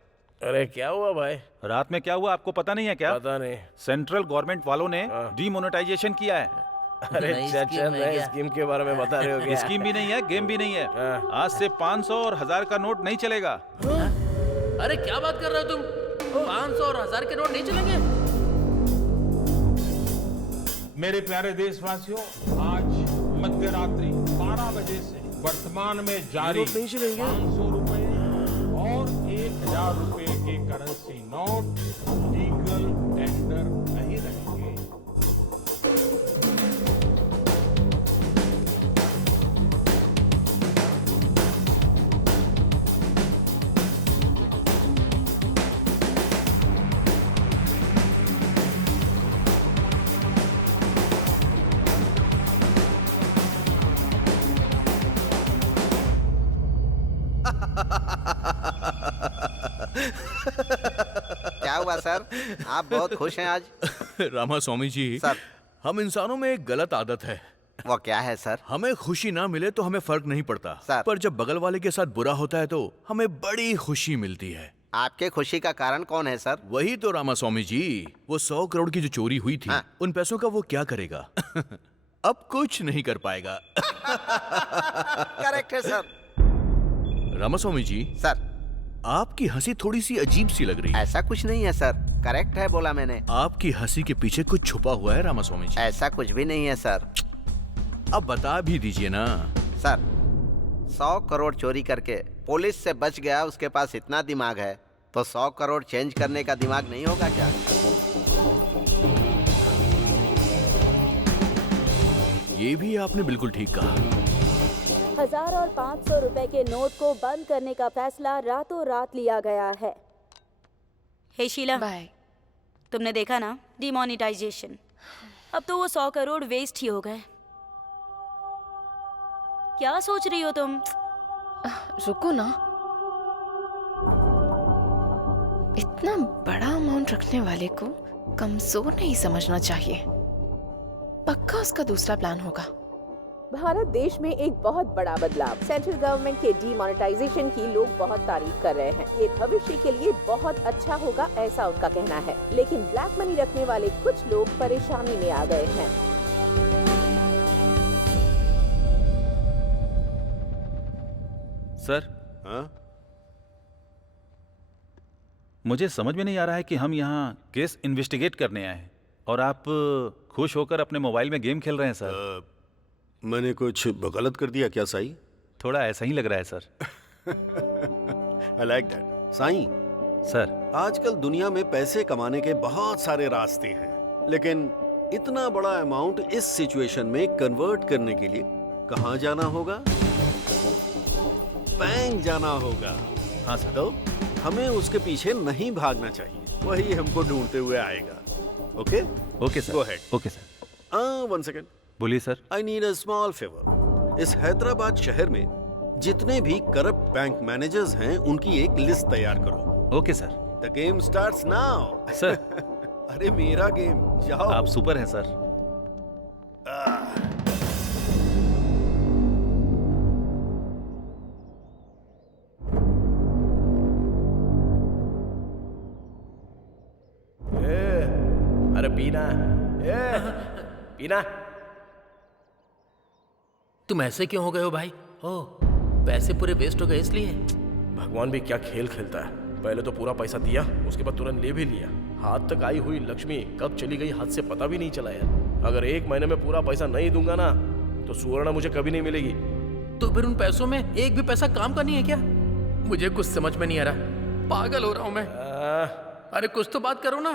अरे क्या हुआ भाई? रात में क्या हुआ आपको पता नहीं है क्या? पता नहीं। सेंट्रल गवर्नमेंट वालों ने डीमोनेटाइजेशन किया है। अरे चाचा, नए स्कीम के बारे में बता रहे हो क्या? स्कीम भी नहीं है, गेम भी नहीं है। आज से 500 और 1000 का नोट नहीं चलेगा। अरे क्या बात कर रहे हो तुम? 500 और 1000 के नोट नहीं चलेंगे? मेरे प्यारे देशवासियों, आज मध्य रात्रि 12 बजे से वर्तमान में जारी 500 रुपए और 1,000 रुपए के करेंसी नोट लीगल टेंडर नहीं रहेंगे। क्या हुआ सर, आप बहुत खुश हैं आज? रामा स्वामी जी सर, हम इंसानों में एक गलत आदत है। वो क्या है सर? हमें खुशी ना मिले तो हमें फर्क नहीं पड़ता सर, पर जब बगल वाले के साथ बुरा होता है तो हमें बड़ी खुशी मिलती है। आपके खुशी का कारण कौन है सर? वही तो रामा स्वामी जी, वो 100 करोड़ की जो चोरी हुई थी, उन पैसों का वो क्या करेगा? अब कुछ नहीं कर पाएगा। करेक्ट है सर। रामा स्वामी जी। सर, आपकी हंसी थोड़ी सी अजीब सी लग रही है। ऐसा कुछ नहीं है सर, करेक्ट है बोला मैंने। आपकी हंसी के पीछे कुछ छुपा हुआ है रामा स्वामी जी। ऐसा कुछ भी नहीं है सर। अब बता भी दीजिए ना। सर, 100 करोड़ चोरी करके पुलिस से बच गया, उसके पास इतना दिमाग है तो 100 करोड़ चेंज करने का दिमाग नहीं होगा क्या? ये भी आपने बिल्कुल ठीक कहा। 1000 और 500 रुपए के नोट को बंद करने का फैसला रातों रात लिया गया है। हे शीला, बाय। तुमने देखा ना डिमोनेटाइजेशन, अब तो वो 100 करोड़ वेस्ट ही हो गए। क्या सोच रही हो तुम? रुको ना, इतना बड़ा अमाउंट रखने वाले को कमजोर नहीं समझना चाहिए। पक्का उसका दूसरा प्लान होगा। भारत देश में एक बहुत बड़ा बदलाव, सेंट्रल गवर्नमेंट के डीमोनेटाइजेशन की लोग बहुत तारीफ कर रहे हैं। ये भविष्य के लिए बहुत अच्छा होगा, ऐसा उनका कहना है। लेकिन ब्लैक मनी रखने वाले कुछ लोग परेशानी में आ गए हैं। सर, मुझे समझ में नहीं आ रहा है कि हम यहाँ केस इन्वेस्टिगेट करने आए हैं और आप खुश होकर अपने मोबाइल में गेम खेल रहे हैं सर। मैंने कुछ गलत कर दिया क्या साईं? थोड़ा ऐसा ही लग रहा है sir. I like that. Sai, sir, आजकल दुनिया में पैसे कमाने के बहुत सारे रास्ते हैं, लेकिन इतना बड़ा अमाउंट इस सिचुएशन में कन्वर्ट करने के लिए कहाँ जाना होगा? बैंक जाना होगा। हाँ सर। तो हमें उसके पीछे नहीं भागना चाहिए, वही हमको ढूंढते हुए आएगा। Okay? Okay sir. Go ahead. Okay sir. 1 second. बोलिए sir. I need a small favour. इस हैदराबाद शहर में जितने भी करप्ट बैंक मैनेजर्स हैं, उनकी एक लिस्ट तैयार करो। Okay sir. The game starts now. Sir. अरे मेरा गेम, जाओ। आप सुपर हैं सर। अरे पीना, पीना। तुम ऐसे क्यों हो गए हो भाई? ओ, पैसे पूरे वेस्ट हो गए इसलिए? भगवान भी क्या खेल खेलता है। पहले तो पूरा पैसा दिया, उसके बाद तुरंत ले भी लिया। हाथ तक आई हुई लक्ष्मी कब चली गई हाथ से पता भी नहीं चला यार। अगर 1 महीने में पूरा पैसा नहीं दूंगा ना, तो सुवर्णा मुझे कभी नहीं मिलेगी। तो फिर उन पैसों में एक भी पैसा काम का नहीं है क्या? मुझे कुछ समझ में नहीं आ रहा, पागल हो रहा हूँ मैं। अरे कुछ तो बात करो ना।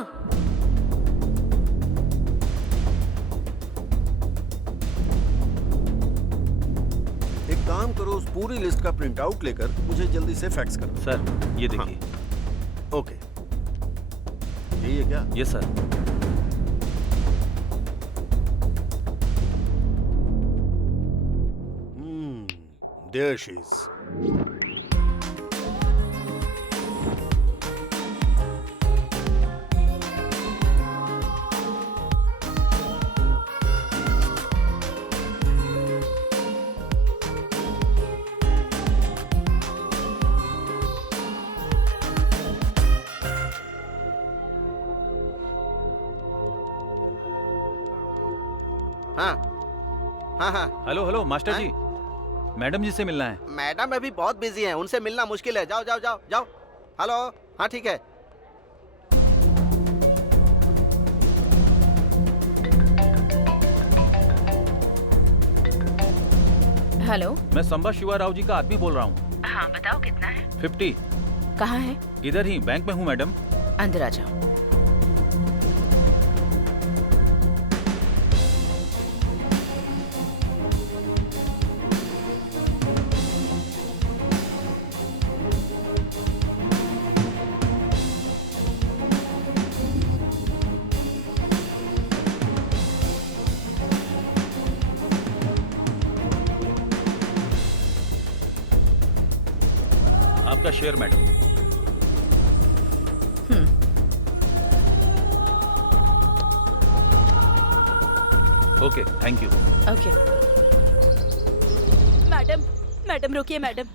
एक काम करो, उस पूरी लिस्ट का प्रिंट आउट लेकर मुझे जल्दी से फैक्स कर दो। सर ये देखिए। हाँ। ओके, यही है क्या? Yes sir. There she is. हाँ। हेलो हेलो मास्टर जी, मैडम जी से मिलना है। मैडम अभी बहुत बिजी हैं, उनसे मिलना मुश्किल है। जाओ जाओ जाओ जाओ। हेलो, हाँ ठीक है। हेलो, मैं संबा शिवा राव जी का आदमी बोल रहा हूँ। हाँ बताओ कितना है? 50। कहाँ है? इधर ही बैंक में हूँ मैडम। अंदर आ जाओ। आपका share madam. Okay, thank you. Okay. Madam रुकिए मैडम।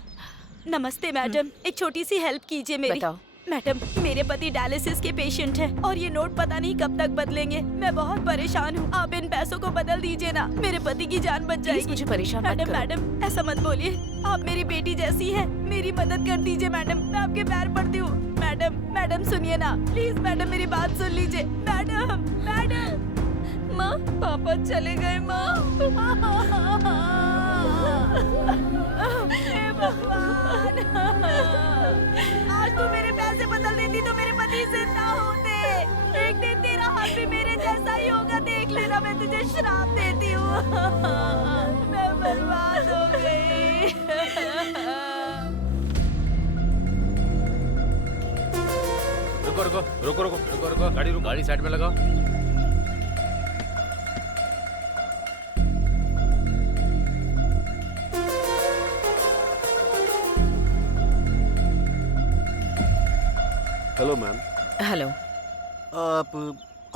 नमस्ते मैडम, एक छोटी सी हेल्प कीजिए मेरी। बताओ। मैडम, मेरे पति डायलिसिस के पेशेंट हैं और ये नोट पता नहीं कब तक बदलेंगे। मैं बहुत परेशान हूँ, आप इन पैसों को बदल दीजिए ना, मेरे पति की जान बच जाएगी। मुझे परेशान मत करो। मैडम ऐसा मत बोलिए, आप मेरी बेटी जैसी है, मेरी मदद कर दीजिए मैडम, मैं आपके पैर पड़ती हूँ। मैडम सुनिए ना प्लीज, मैडम मेरी बात सुन लीजिए। मैडम माँ, पापा चले गए माँ। हे भगवान, आज तू मेरे पैसे बदल देती तो मेरे पति जिंदा होते। एक दिन तेरा हाथ भी मेरे जैसा ही होगा, देख लेना, मैं तुझे श्राप देती हूँ। मैं बर्बाद हो गई। रुको, गाड़ी साइड में लगाओ। Hello ma'am. हेलो। आप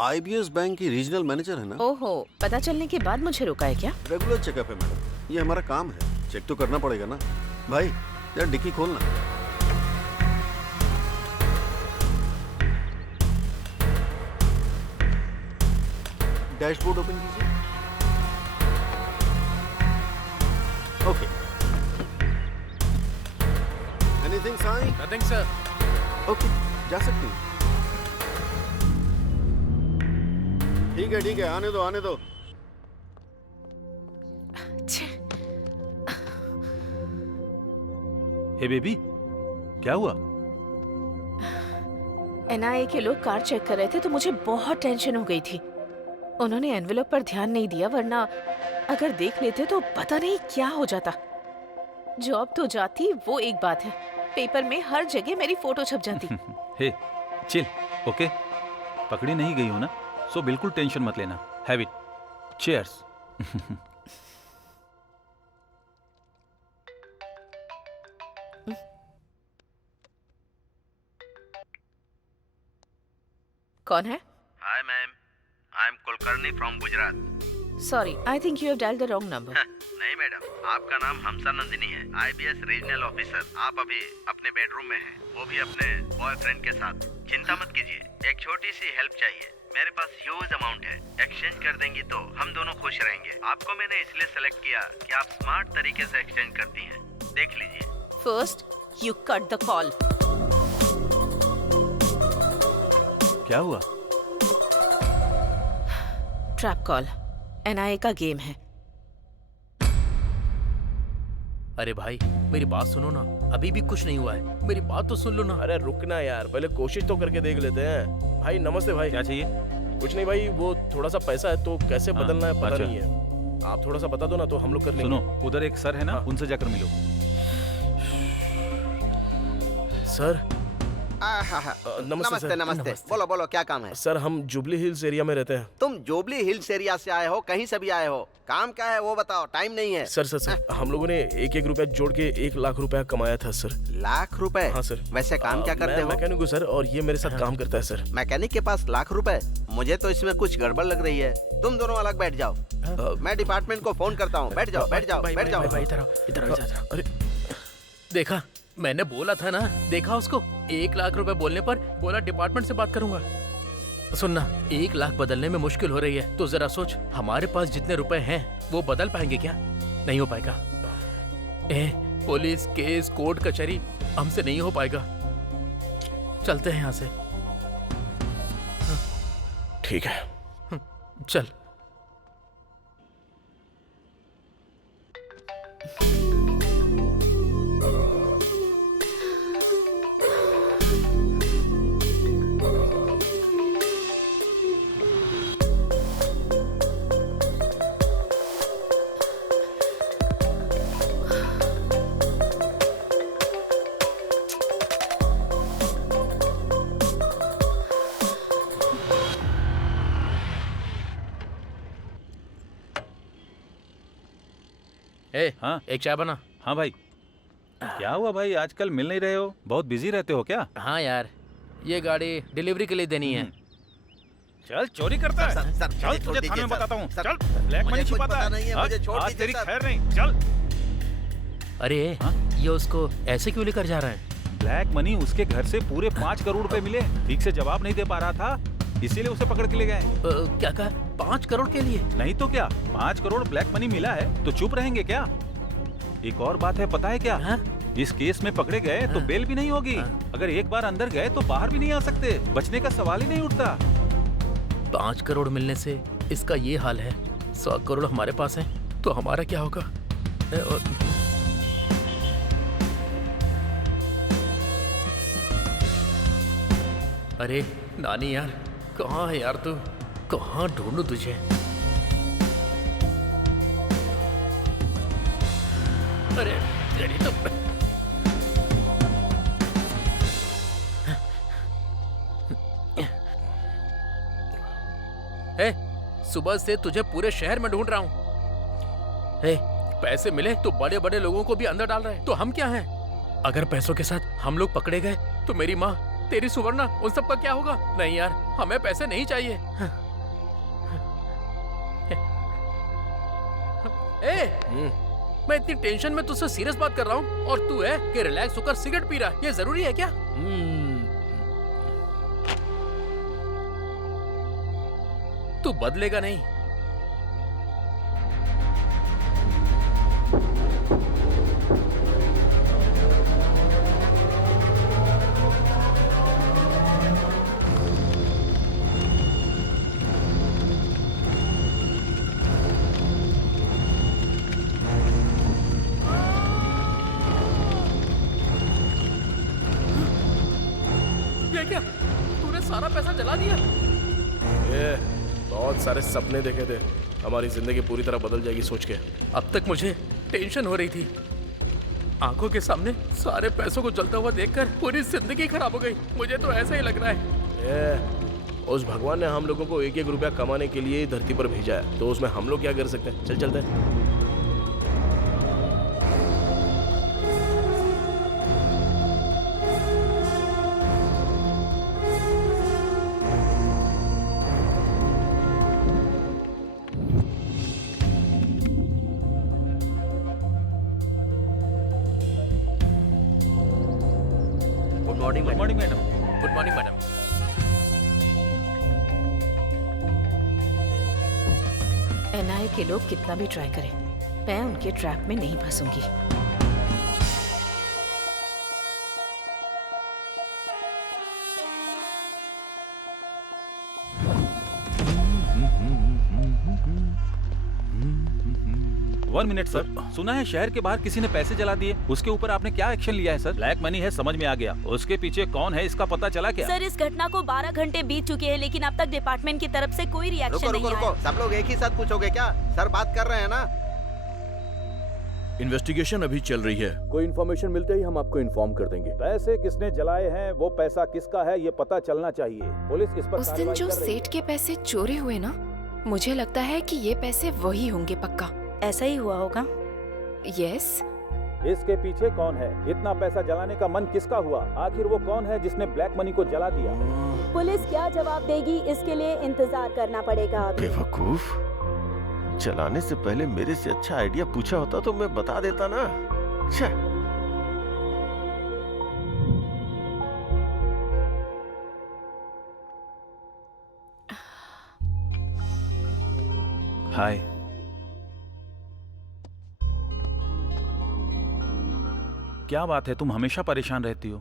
IBS बैंक की रीजनल मैनेजर है ना? ओहो, पता चलने के बाद मुझे रोका है क्या? रेगुलर चेकअप है मैडम, ये हमारा काम है, चेक तो करना पड़ेगा ना। भाई यार डिक्की खोलना। डैशबोर्ड ओपन कीजिए। Okay. Anything sign? Nothing sir. Okay, जा सकते हैं। ठीक है, आने दो। हे बेबी, क्या हुआ? एनआईए के लोग कार चेक कर रहे थे तो मुझे बहुत टेंशन हो गई थी। उन्होंने एनवेलप पर ध्यान नहीं दिया, वरना अगर देख लेते तो पता नहीं क्या हो जाता। जॉब तो जाती, वो एक बात है, पेपर में हर जगह मेरी फोटो छप जाती। हे चिल, ओके? पकड़ी नहीं गई हो ना, सो बिल्कुल टेंशन मत लेना। Have it. चीयर्स। कौन है? Hi ma'am, I am Kulkarni from Gujarat. Sorry, I think you have dialled the wrong number. नहीं मैडम, आपका नाम हमसा नंदिनी है, आईबीएस रीजनल ऑफिसर। आप अभी अपने बेडरूम में हैं, वो भी अपने बॉयफ्रेंड के साथ। चिंता मत कीजिए, एक छोटी सी हेल्प चाहिए। मेरे पास ह्यूज अमाउंट है, एक्सचेंज कर देंगी तो हम दोनों खुश रहेंगे। आपको मैंने इसलिए सेलेक्ट किया कि आप स्मार्ट तरीके से एक्सचेंज करती हैं। देख लीजिए। First you cut the call. क्या हुआ? ट्रैप कॉल, एनआईए का गेम है। अरे भाई मेरी बात सुनो ना, अभी भी कुछ नहीं हुआ है, मेरी बात तो सुन लो ना। अरे रुकना यार, पहले कोशिश तो करके देख लेते हैं। भाई नमस्ते भाई। क्या चाहिए? कुछ नहीं भाई, वो थोड़ा सा पैसा है तो कैसे बदलना है पता अच्छा। नहीं है। आप थोड़ा सा बता दो ना तो हम लोग कर लेंगे। सुनो, उधर एक सर है ना, उनसे जाकर मिलो। सर नमस्ते सर। नमस्ते। बोलो बोलो, क्या काम है? सर हम जुबली हिल्स एरिया में रहते हैं। तुम जुबली हिल्स एरिया से आए हो, कहीं से भी आए हो, काम क्या है वो बताओ, टाइम नहीं है। सर हम लोगों ने एक एक रुपया जोड़ के 1 लाख रुपया कमाया था सर। लाख रुपए? हाँ सर। वैसे काम क्या करते हो? मैकेनिक हूँ सर, और ये मेरे साथ काम करता है सर। मैकेनिक के पास लाख रुपए? मुझे तो इसमें कुछ गड़बड़ लग रही है। तुम दोनों अलग बैठ जाओ, मैं डिपार्टमेंट को फोन करता हूँ। बैठ जाओ बैठ जाओ बैठ जाओ। इधर। अरे देखा, मैंने बोला था ना, देखा उसको। 1 लाख रुपए बोलने पर बोला डिपार्टमेंट से बात करूंगा। सुनना, 1 लाख बदलने में मुश्किल हो रही है तो जरा सोच, हमारे पास जितने रुपए हैं वो बदल पाएंगे क्या? नहीं हो पाएगा। पुलिस केस कोर्ट कचहरी हमसे नहीं हो पाएगा। चलते हैं यहाँ से। ठीक है चल। हाँ एक चाय बना। हाँ भाई। क्या हुआ भाई, आजकल मिल नहीं रहे हो, बहुत बिजी रहते हो क्या? हाँ यार, ये गाड़ी डिलीवरी के लिए देनी है। चल चोरी करता है। चल तुझे थाने में बताता हूँ। चल, ब्लैक मनी छुपाता है। आज तेरी खैर नहीं, चल। अरे ये उसको ऐसे क्यों लेकर जा रहा है? ब्लैक मनी उसके घर से पूरे 5 करोड़ रुपए मिले, ठीक से जवाब नहीं दे पा रहा था, इसीलिए उसे पकड़ के ले गए। क्या कहा? 5 करोड़ के लिए? नहीं तो क्या, 5 करोड़ ब्लैक मनी मिला है तो चुप रहेंगे क्या? एक और बात है, पता है क्या? इस केस में पकड़े गए तो बेल भी नहीं होगी। अगर एक बार अंदर गए तो बाहर भी नहीं आ सकते, बचने का सवाल ही नहीं उठता। 5 करोड़ मिलने से इसका ये हाल है, 100 करोड़ हमारे पास है तो हमारा क्या होगा? अरे नानी यार, कहाँ है यार तू? कहाँ ढूंढूं तुझे? अरे तेरी तो सुबह से तुझे पूरे शहर में ढूंढ रहा हूँ। पैसे मिले तो बड़े बड़े लोगों को भी अंदर डाल रहे हैं, तो हम क्या हैं? अगर पैसों के साथ हम लोग पकड़े गए तो मेरी माँ, तेरी सुवर्णा, उन सब का क्या होगा? नहीं यार, हमें पैसे नहीं चाहिए। मैं इतनी टेंशन में तुझसे सीरियस बात कर रहा हूँ और तू है कि रिलैक्स होकर सिगरेट पी रहा है। ये जरूरी है क्या? तू बदलेगा नहीं। सारे सपने देखे थे, हमारी जिंदगी पूरी तरह बदल जाएगी सोच के। अब तक मुझे टेंशन हो रही थी, आंखों के सामने सारे पैसों को जलता हुआ देखकर पूरी जिंदगी खराब हो गई। मुझे तो ऐसा ही लग रहा है। उस भगवान ने हम लोगों को एक एक रुपया कमाने के लिए धरती पर भेजा है, तो उसमें हम लोग क्या कर सकते हैं? चल चलते हैं। Good morning madam. Good morning madam. NIA के लोग कितना भी ट्राई करें, मैं उनके ट्रैप में नहीं फंसूंगी। वन मिनट सर, सुना है शहर के बाहर किसी ने पैसे जला दिए, उसके ऊपर आपने क्या एक्शन लिया है सर? ब्लैक मनी है, समझ में आ गया, उसके पीछे कौन है इसका पता चला क्या? सर इस घटना को 12 घंटे बीत चुके हैं, लेकिन अब तक डिपार्टमेंट की तरफ से कोई रिएक्शन नहीं आया। सब लोग एक ही साथ पूछोगे क्या? सर बात कर रहे हैं ना। इन्वेस्टिगेशन अभी चल रही है, कोई इन्फॉर्मेशन मिलते ही हम आपको इन्फॉर्म कर देंगे। पैसे किसने जलाए हैं, वो पैसा किसका है, ये पता चलना चाहिए। पुलिस इस पर उस दिन जो सेठ के पैसे चोरी हुए ना, मुझे लगता है कि ये पैसे वही होंगे पक्का। ऐसा ही हुआ होगा। यस। इसके पीछे कौन है? इतना पैसा जलाने का मन किसका हुआ? आखिर वो कौन है जिसने ब्लैक मनी को जला दिया? पुलिस क्या जवाब देगी, इसके लिए इंतजार करना पड़ेगा अभी। बेवकूफ, जलाने से पहले मेरे से अच्छा आइडिया पूछा होता तो मैं बता देता ना। हाय। क्या बात है, तुम हमेशा परेशान रहती हो?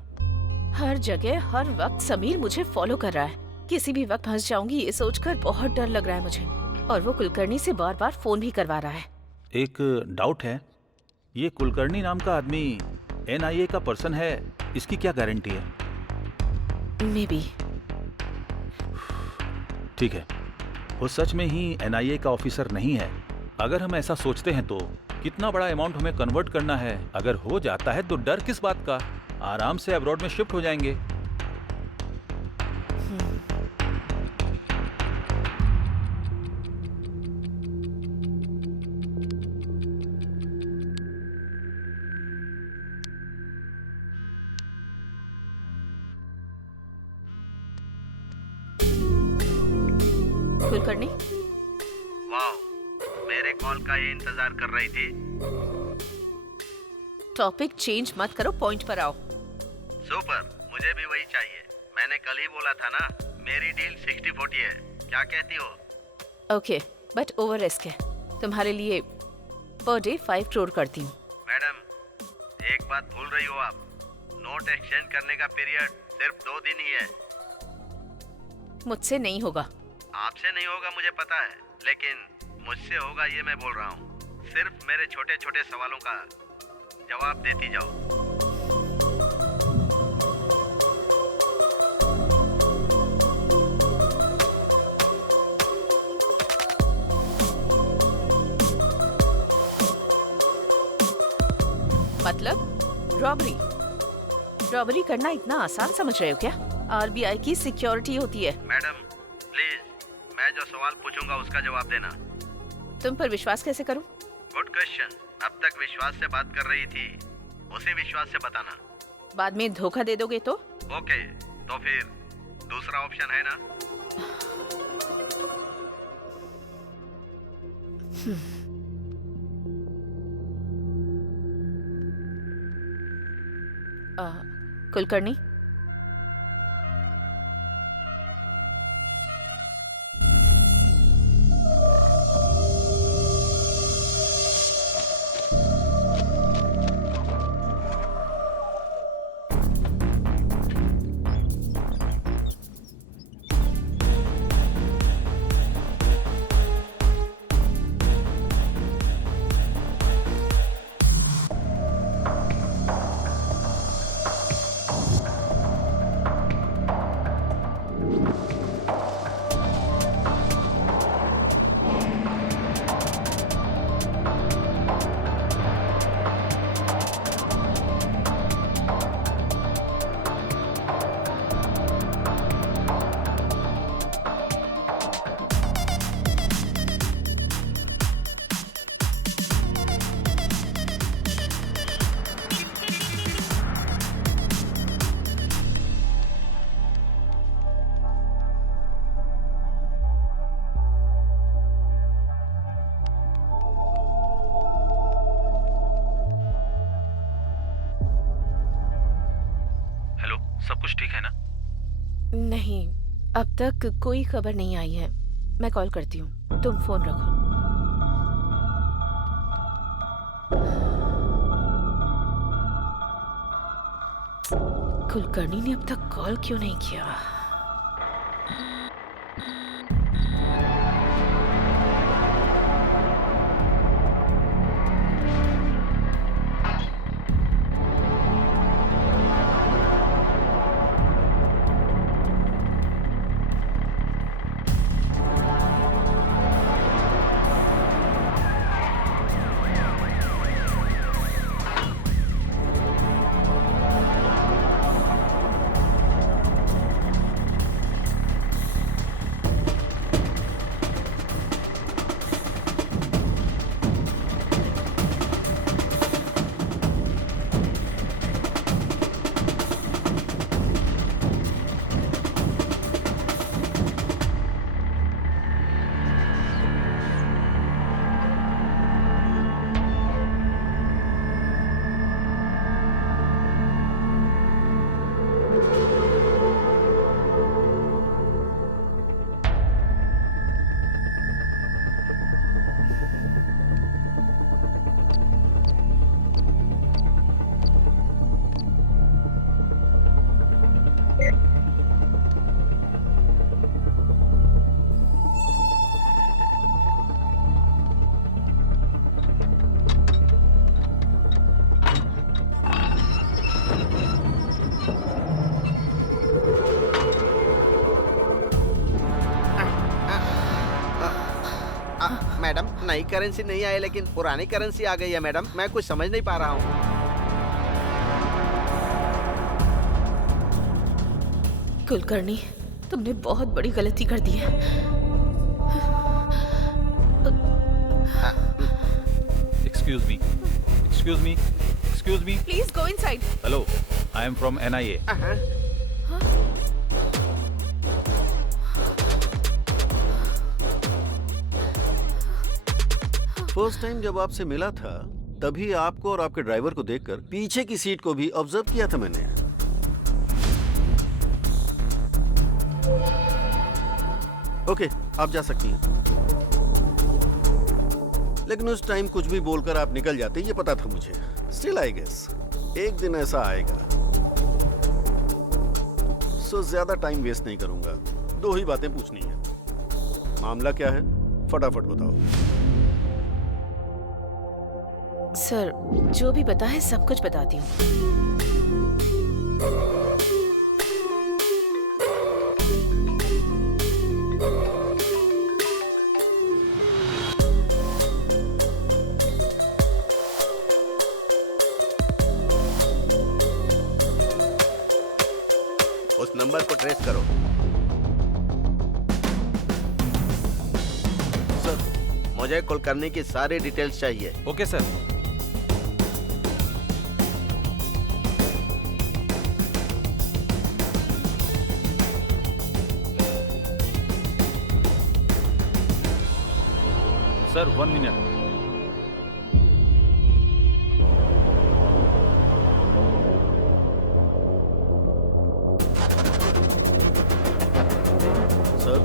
हर जगह हर वक्त समीर मुझे फॉलो कर रहा है। किसी भी वक्त फंस जाऊंगी ये सोचकर बहुत डर लग रहा है मुझे। और वो कुलकर्णी से बार बार फोन भी करवा रहा है। एक डाउट है, ये कुलकर्णी नाम का आदमी एनआईए का पर्सन है, इसकी क्या गारंटी है? May be. ठीक है, वो सच में ही एनआईए का ऑफिसर नहीं है। अगर हम ऐसा सोचते हैं तो कितना बड़ा अमाउंट हमें कन्वर्ट करना है। अगर हो जाता है तो डर किस बात का, आराम से अब्रॉड में शिफ्ट हो जाएंगे। कुलकर्णी, वाह, मेरे कॉल का ये इंतजार कर रही थी। टॉपिक चेंज मत करो, पॉइंट पर आओ। सुपर, मुझे भी वही चाहिए। मैंने कल ही बोला था ना, मेरी डील 60-40 है। क्या कहती हो? ओके, बट ओवर रिस्क है। तुम्हारे लिए पर डे 5 करोड़ करती हूँ। मैडम, एक बात भूल रही हो आप। नोट एक्सचेंज करने का पीरियड सिर्फ 2 दिन ही है। मुझसे नहीं होगा। आपसे नहीं होगा मुझे पता है, लेकिन मुझसे होगा ये मैं बोल रहा हूँ। सिर्फ मेरे छोटे छोटे सवालों का जवाब देती जाओ। मतलब रॉबरी करना इतना आसान समझ रहे हो क्या? आरबीआई की सिक्योरिटी होती है। मैडम प्लीज, मैं जो सवाल पूछूंगा उसका जवाब देना। तुम पर विश्वास कैसे करूं? Good question. अब तक विश्वास से बात कर रही थी, उसे विश्वास से बताना। बाद में धोखा दे दोगे तो? ओके, तो फिर दूसरा ऑप्शन है ना? कुलकर्णी, सब कुछ ठीक है ना? नहीं, अब तक कोई खबर नहीं आई है। मैं कॉल करती हूँ, तुम फोन रखो। कुलकर्णी ने अब तक कॉल क्यों नहीं किया? मैडम, नई करेंसी नहीं आई लेकिन पुरानी करेंसी आ गई है मैडम। मैं कुछ समझ नहीं पा रहा हूँ। कुलकर्णी, तुमने बहुत बड़ी गलती कर दी है। Excuse me, excuse me, excuse me. Please go inside. Hello, I am from NIA। First time जब आपसे मिला था तभी आपको और आपके ड्राइवर को देखकर पीछे की सीट को भी ऑब्जर्व किया था मैंने। ओके, आप जा सकती हैं। लेकिन उस टाइम कुछ भी बोलकर आप निकल जाते, ये पता था मुझे। स्टिल आई गेस एक दिन ऐसा आएगा। सो ज्यादा टाइम वेस्ट नहीं करूंगा, 2 ही बातें पूछनी है। मामला क्या है, फटाफट बताओ। सर, जो भी पता है सब कुछ बताती हूँ। उस नंबर को ट्रेस करो। सर, मुझे कुलकर्णी की सारी डिटेल्स चाहिए। Okay sir. Sir 1 minute. Sir,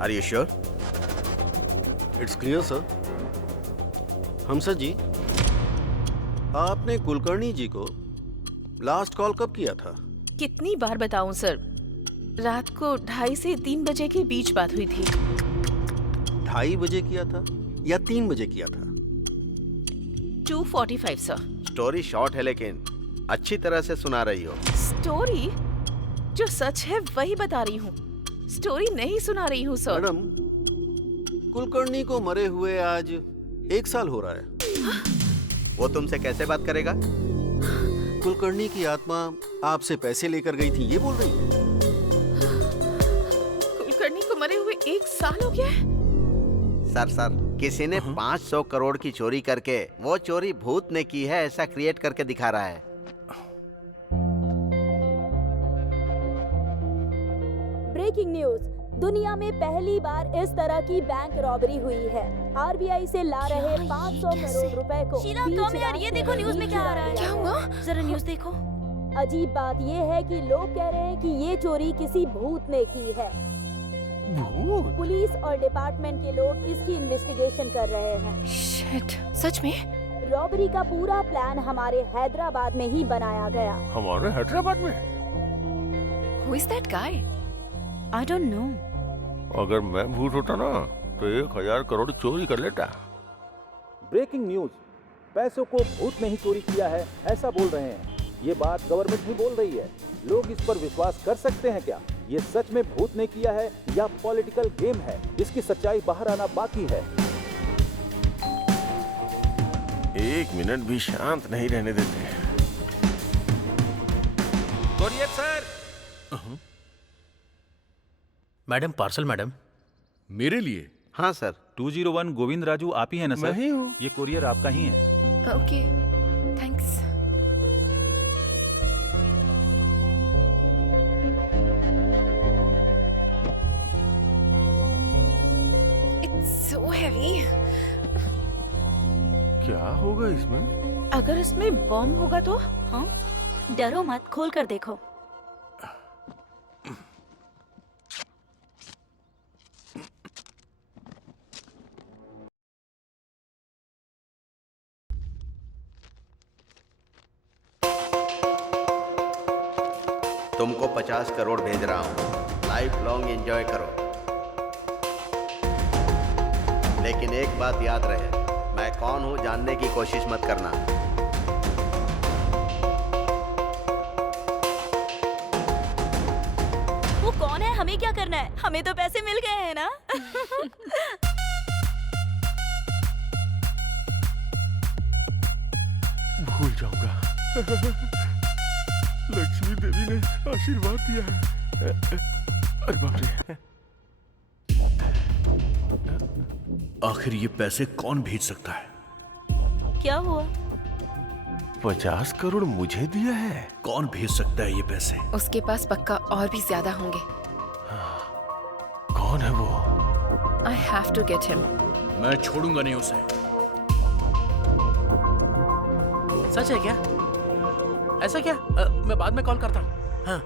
are you sure? It's clear sir. हमसर जी, आपने कुलकर्णी जी को लास्ट कॉल कब किया था? कितनी बार बताऊं सर, रात को 2:30 से 3 बजे के बीच बात हुई थी। 2:30 बजे किया था या 3 बजे किया था? 2:45 सर। स्टोरी शॉर्ट है लेकिन अच्छी तरह से सुना रही हो। स्टोरी? जो सच है वही बता रही हूँ, स्टोरी नहीं सुना रही हूँ सर। मैडम, कुलकर्णी को मरे हुए आज 1 साल हो रहा है। वो तुमसे कैसे बात करेगा? कुलकर्णी की आत्मा आपसे पैसे लेकर गई थी, ये बोल रही है। कुलकर्णी को मरे हुए 1 साल हो गया है? सर, किसी ने 500 करोड़ की चोरी करके वो चोरी भूत ने की है ऐसा क्रिएट करके दिखा रहा है। ब्रेकिंग न्यूज, दुनिया में पहली बार इस तरह की बैंक रॉबरी हुई है। आरबीआई से ला रहे 500 करोड़ रुपए को शीला कम यार, ये देखो न्यूज में क्या आ रहा है। क्या हुआ? जरा न्यूज देखो। अजीब बात ये है कि लोग कह रहे हैं कि ये चोरी किसी भूत ने की है। भूत? पुलिस और डिपार्टमेंट के लोग इसकी इन्वेस्टिगेशन कर रहे हैं। शिट, सच में? रॉबरी का पूरा प्लान हमारे हैदराबाद में ही बनाया गया। हमारे हैदराबाद में? Who is that guy? I don't know. अगर मैं भूत होता ना तो 1000 करोड़ चोरी कर लेता। ब्रेकिंग न्यूज, पैसों को भूत ने ही चोरी किया है ऐसा बोल रहे हैं। ये बात गवर्नमेंट ही बोल रही है। लोग इस पर विश्वास कर सकते हैं क्या? ये सच में भूत ने किया है या पॉलिटिकल गेम है? इसकी सच्चाई बाहर आना बाकी है। एक मिनट भी शांत नहीं रहने देते। Courier sir. Madam, parcel madam. मेरे लिए? हाँ सर। 201 गोविंद राजू आप ही है ना सर? मैं ही हूँ। ये कोरियर आपका ही है। Okay, thanks. It's so heavy. क्या होगा इसमें? अगर इसमें बम होगा तो? हाँ, डरो मत, खोल कर देखो। तुमको 50 करोड़ भेज रहा हूँ, लाइफ लॉन्ग एंजॉय करो। लेकिन एक बात याद रहे, मैं कौन हूँ जानने की कोशिश मत करना। वो कौन है, हमें क्या करना है? हमें तो पैसे मिल गए हैं ना। भूल जाऊंगा। लक्ष्मी देवी ने आशीर्वाद दिया है। अरे बाप रे। आखिर ये पैसे कौन भेज सकता है? क्या हुआ? 50 करोड़ मुझे दिया है? कौन भेज सकता है ये पैसे? उसके पास पक्का और भी ज्यादा होंगे। कौन है वो? I have to get him. मैं छोड़ूंगा नहीं उसे। सच है क्या? ऐसा क्या? मैं बाद में कॉल करता हूँ। हाँ,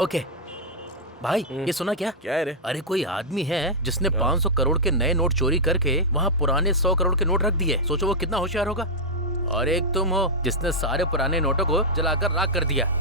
ओके। भाई, ये सुना क्या? क्या है रे? अरे कोई आदमी है जिसने 500 करोड़ के नए नोट चोरी करके वहाँ पुराने 100 करोड़ के नोट रख दिए। सोचो वो कितना होशियार होगा। और एक तुम हो जिसने सारे पुराने नोटों को जलाकर राख कर दिया।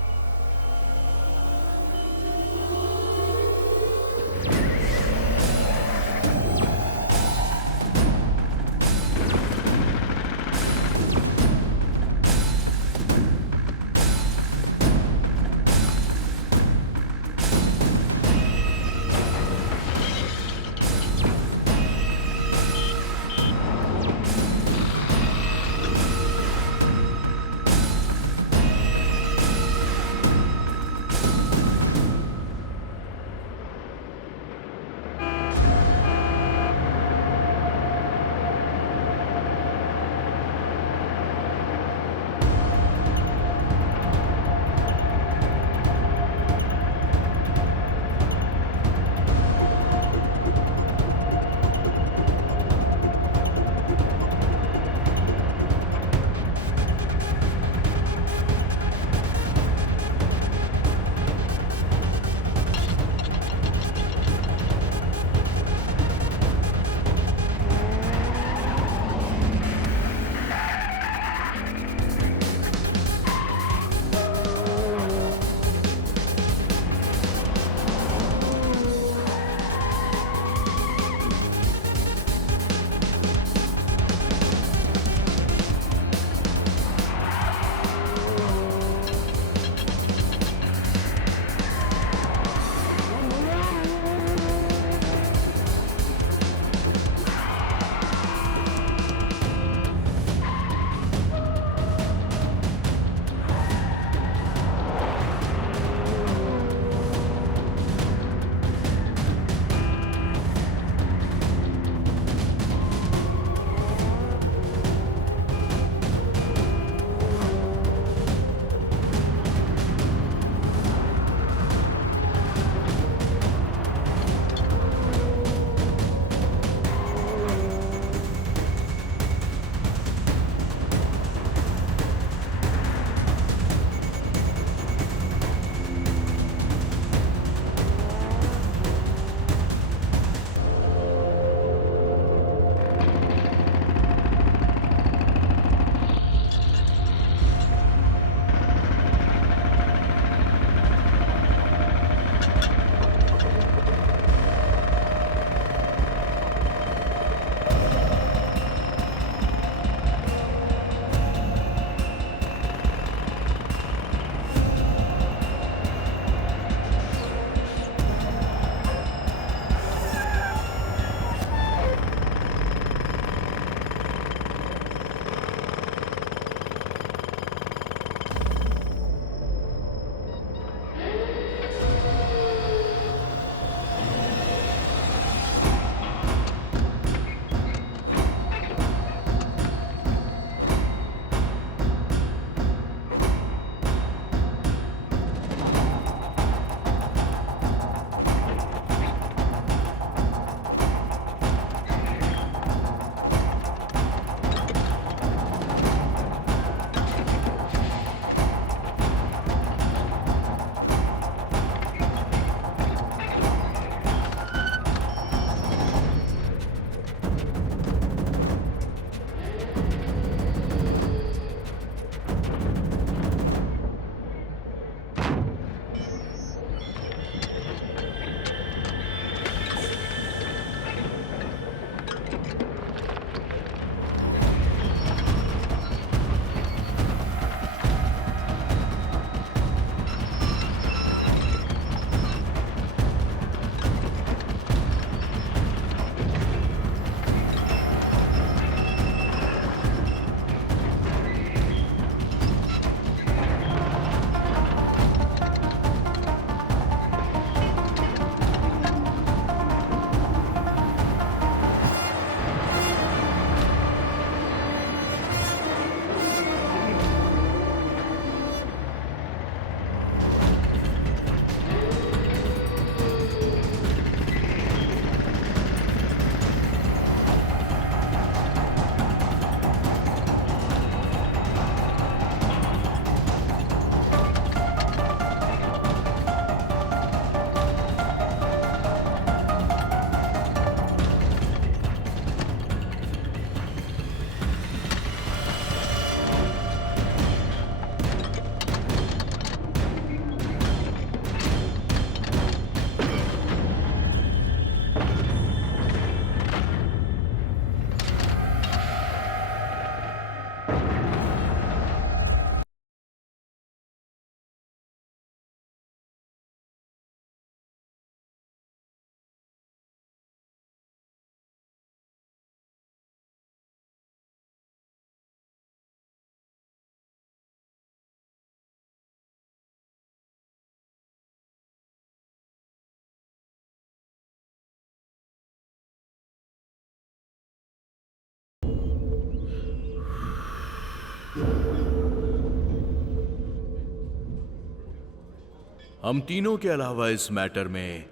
हम तीनों के अलावा इस मैटर में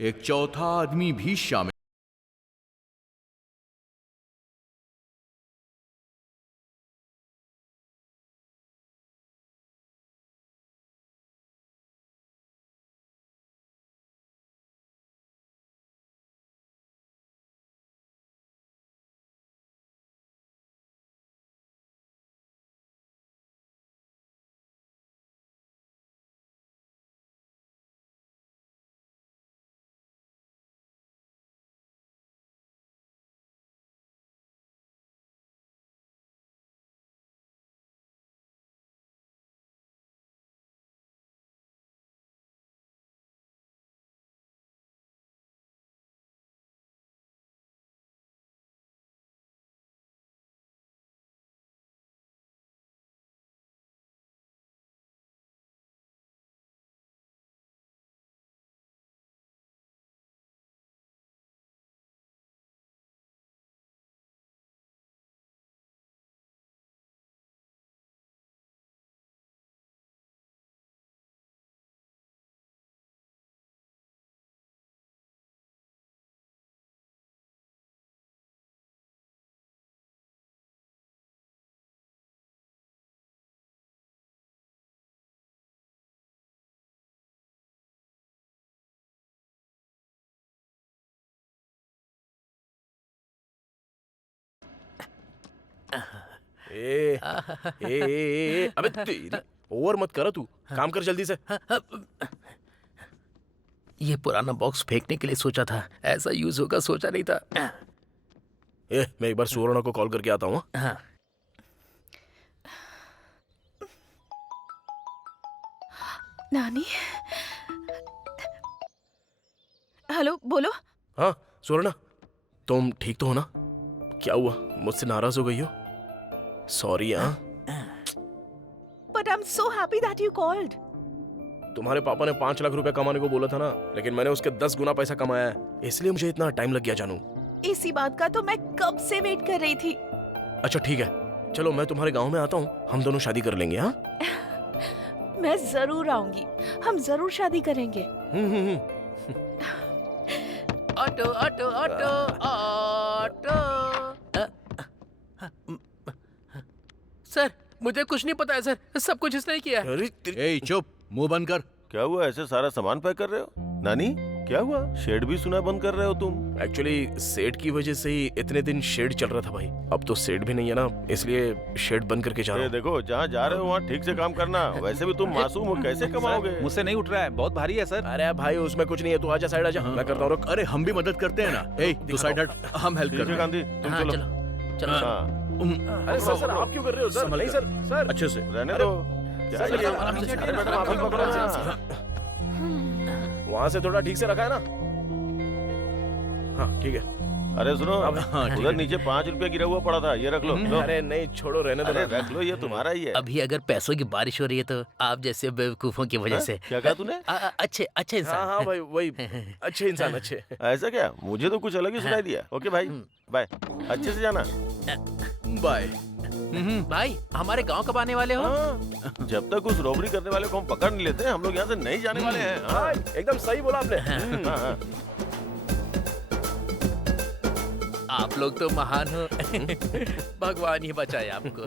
एक चौथा आदमी भी शामिल। अबे तेरी ओवर मत कर तू, काम कर जल्दी से। ये पुराना बॉक्स फेंकने के लिए सोचा था, ऐसा यूज होगा सोचा नहीं था। मैं एक बार सुवर्णा को कॉल करके आता हूँ। हाँ। नानी, हेलो, बोलो। हाँ सुवर्णा, तुम ठीक तो हो ना? क्या हुआ, मुझसे नाराज हो गई हो? सॉरी। हाँ, but I am so happy that you called. तुम्हारे पापा ने 5 लाख रुपए कमाने को बोला था ना, लेकिन मैंने उसके 10 गुना पैसा कमाया है, इसलिए मुझे इतना टाइम लग गया जानू। इसी बात का तो मैं कब से वेट कर रही थी। अच्छा ठीक है, चलो मैं तुम्हारे गांव में आता हूँ, हम दोनों शादी कर लेंगे। हाँ मैं जरूर आऊंगी, हम जरूर शादी करेंगे। Auto auto auto auto. Sir मुझे कुछ नहीं पता है सर, सब कुछ इसने ही किया है। ए चुप, मुंह बंद कर। क्या हुआ, ऐसे सारा सामान पैक कर रहे हो? नानी क्या हुआ, शेड भी सुना बंद कर रहे हो तुम? एक्चुअली शेड की वजह से ही इतने दिन शेड चल रहा था भाई, अब तो शेड भी नहीं है ना, इसलिए शेड बंद करके जा रहा हूँ। देखो जहाँ जा रहे हो वहाँ ठीक से काम करना, वैसे भी तुम मासूम हो, कैसे कमाओगे? मुझसे नहीं उठ रहा है, बहुत भारी है सर। अरे भाई उसमें कुछ नहीं है, तू आजा साइड आजा, मैं करता हूँ। अरे हम भी मदद करते हैं ना। ए तू साइड हट, हम हेल्प करते हैं। गांधी तुम चलो। अरे सर आप क्यों कर रहे हो सर? नहीं सर, सर अच्छे से रहने दो। वहाँ से थोड़ा ठीक से रखा है ना? हाँ ठीक है। अरे सुनो, उधर नीचे 5 रुपया गिरा हुआ पड़ा था, ये रख लो। अरे नहीं छोड़ो, रहने दो। रख लो, ये तुम्हारा ही है। अभी अगर पैसों की बारिश हो रही है तो आप जैसे बेवकूफों की वजह से। क्या कहा तूने? अच्छे इंसान। हाँ भाई वही अच्छे इंसान, अच्छे। ऐसा क्या, मुझे तो कुछ अलग ही सुनाई दिया। ओके भाई बाय, अच्छे से जाना। बाय। भाई हमारे गांव कब आने वाले हो? जब तक उस रॉबरी करने वाले को हम पकड़ नहीं लेते, हम लोग यहाँ से नहीं जाने वाले हैं। हाँ। एकदम सही बोला आपने। आप लोग तो महान हो। भगवान ही बचाए आपको।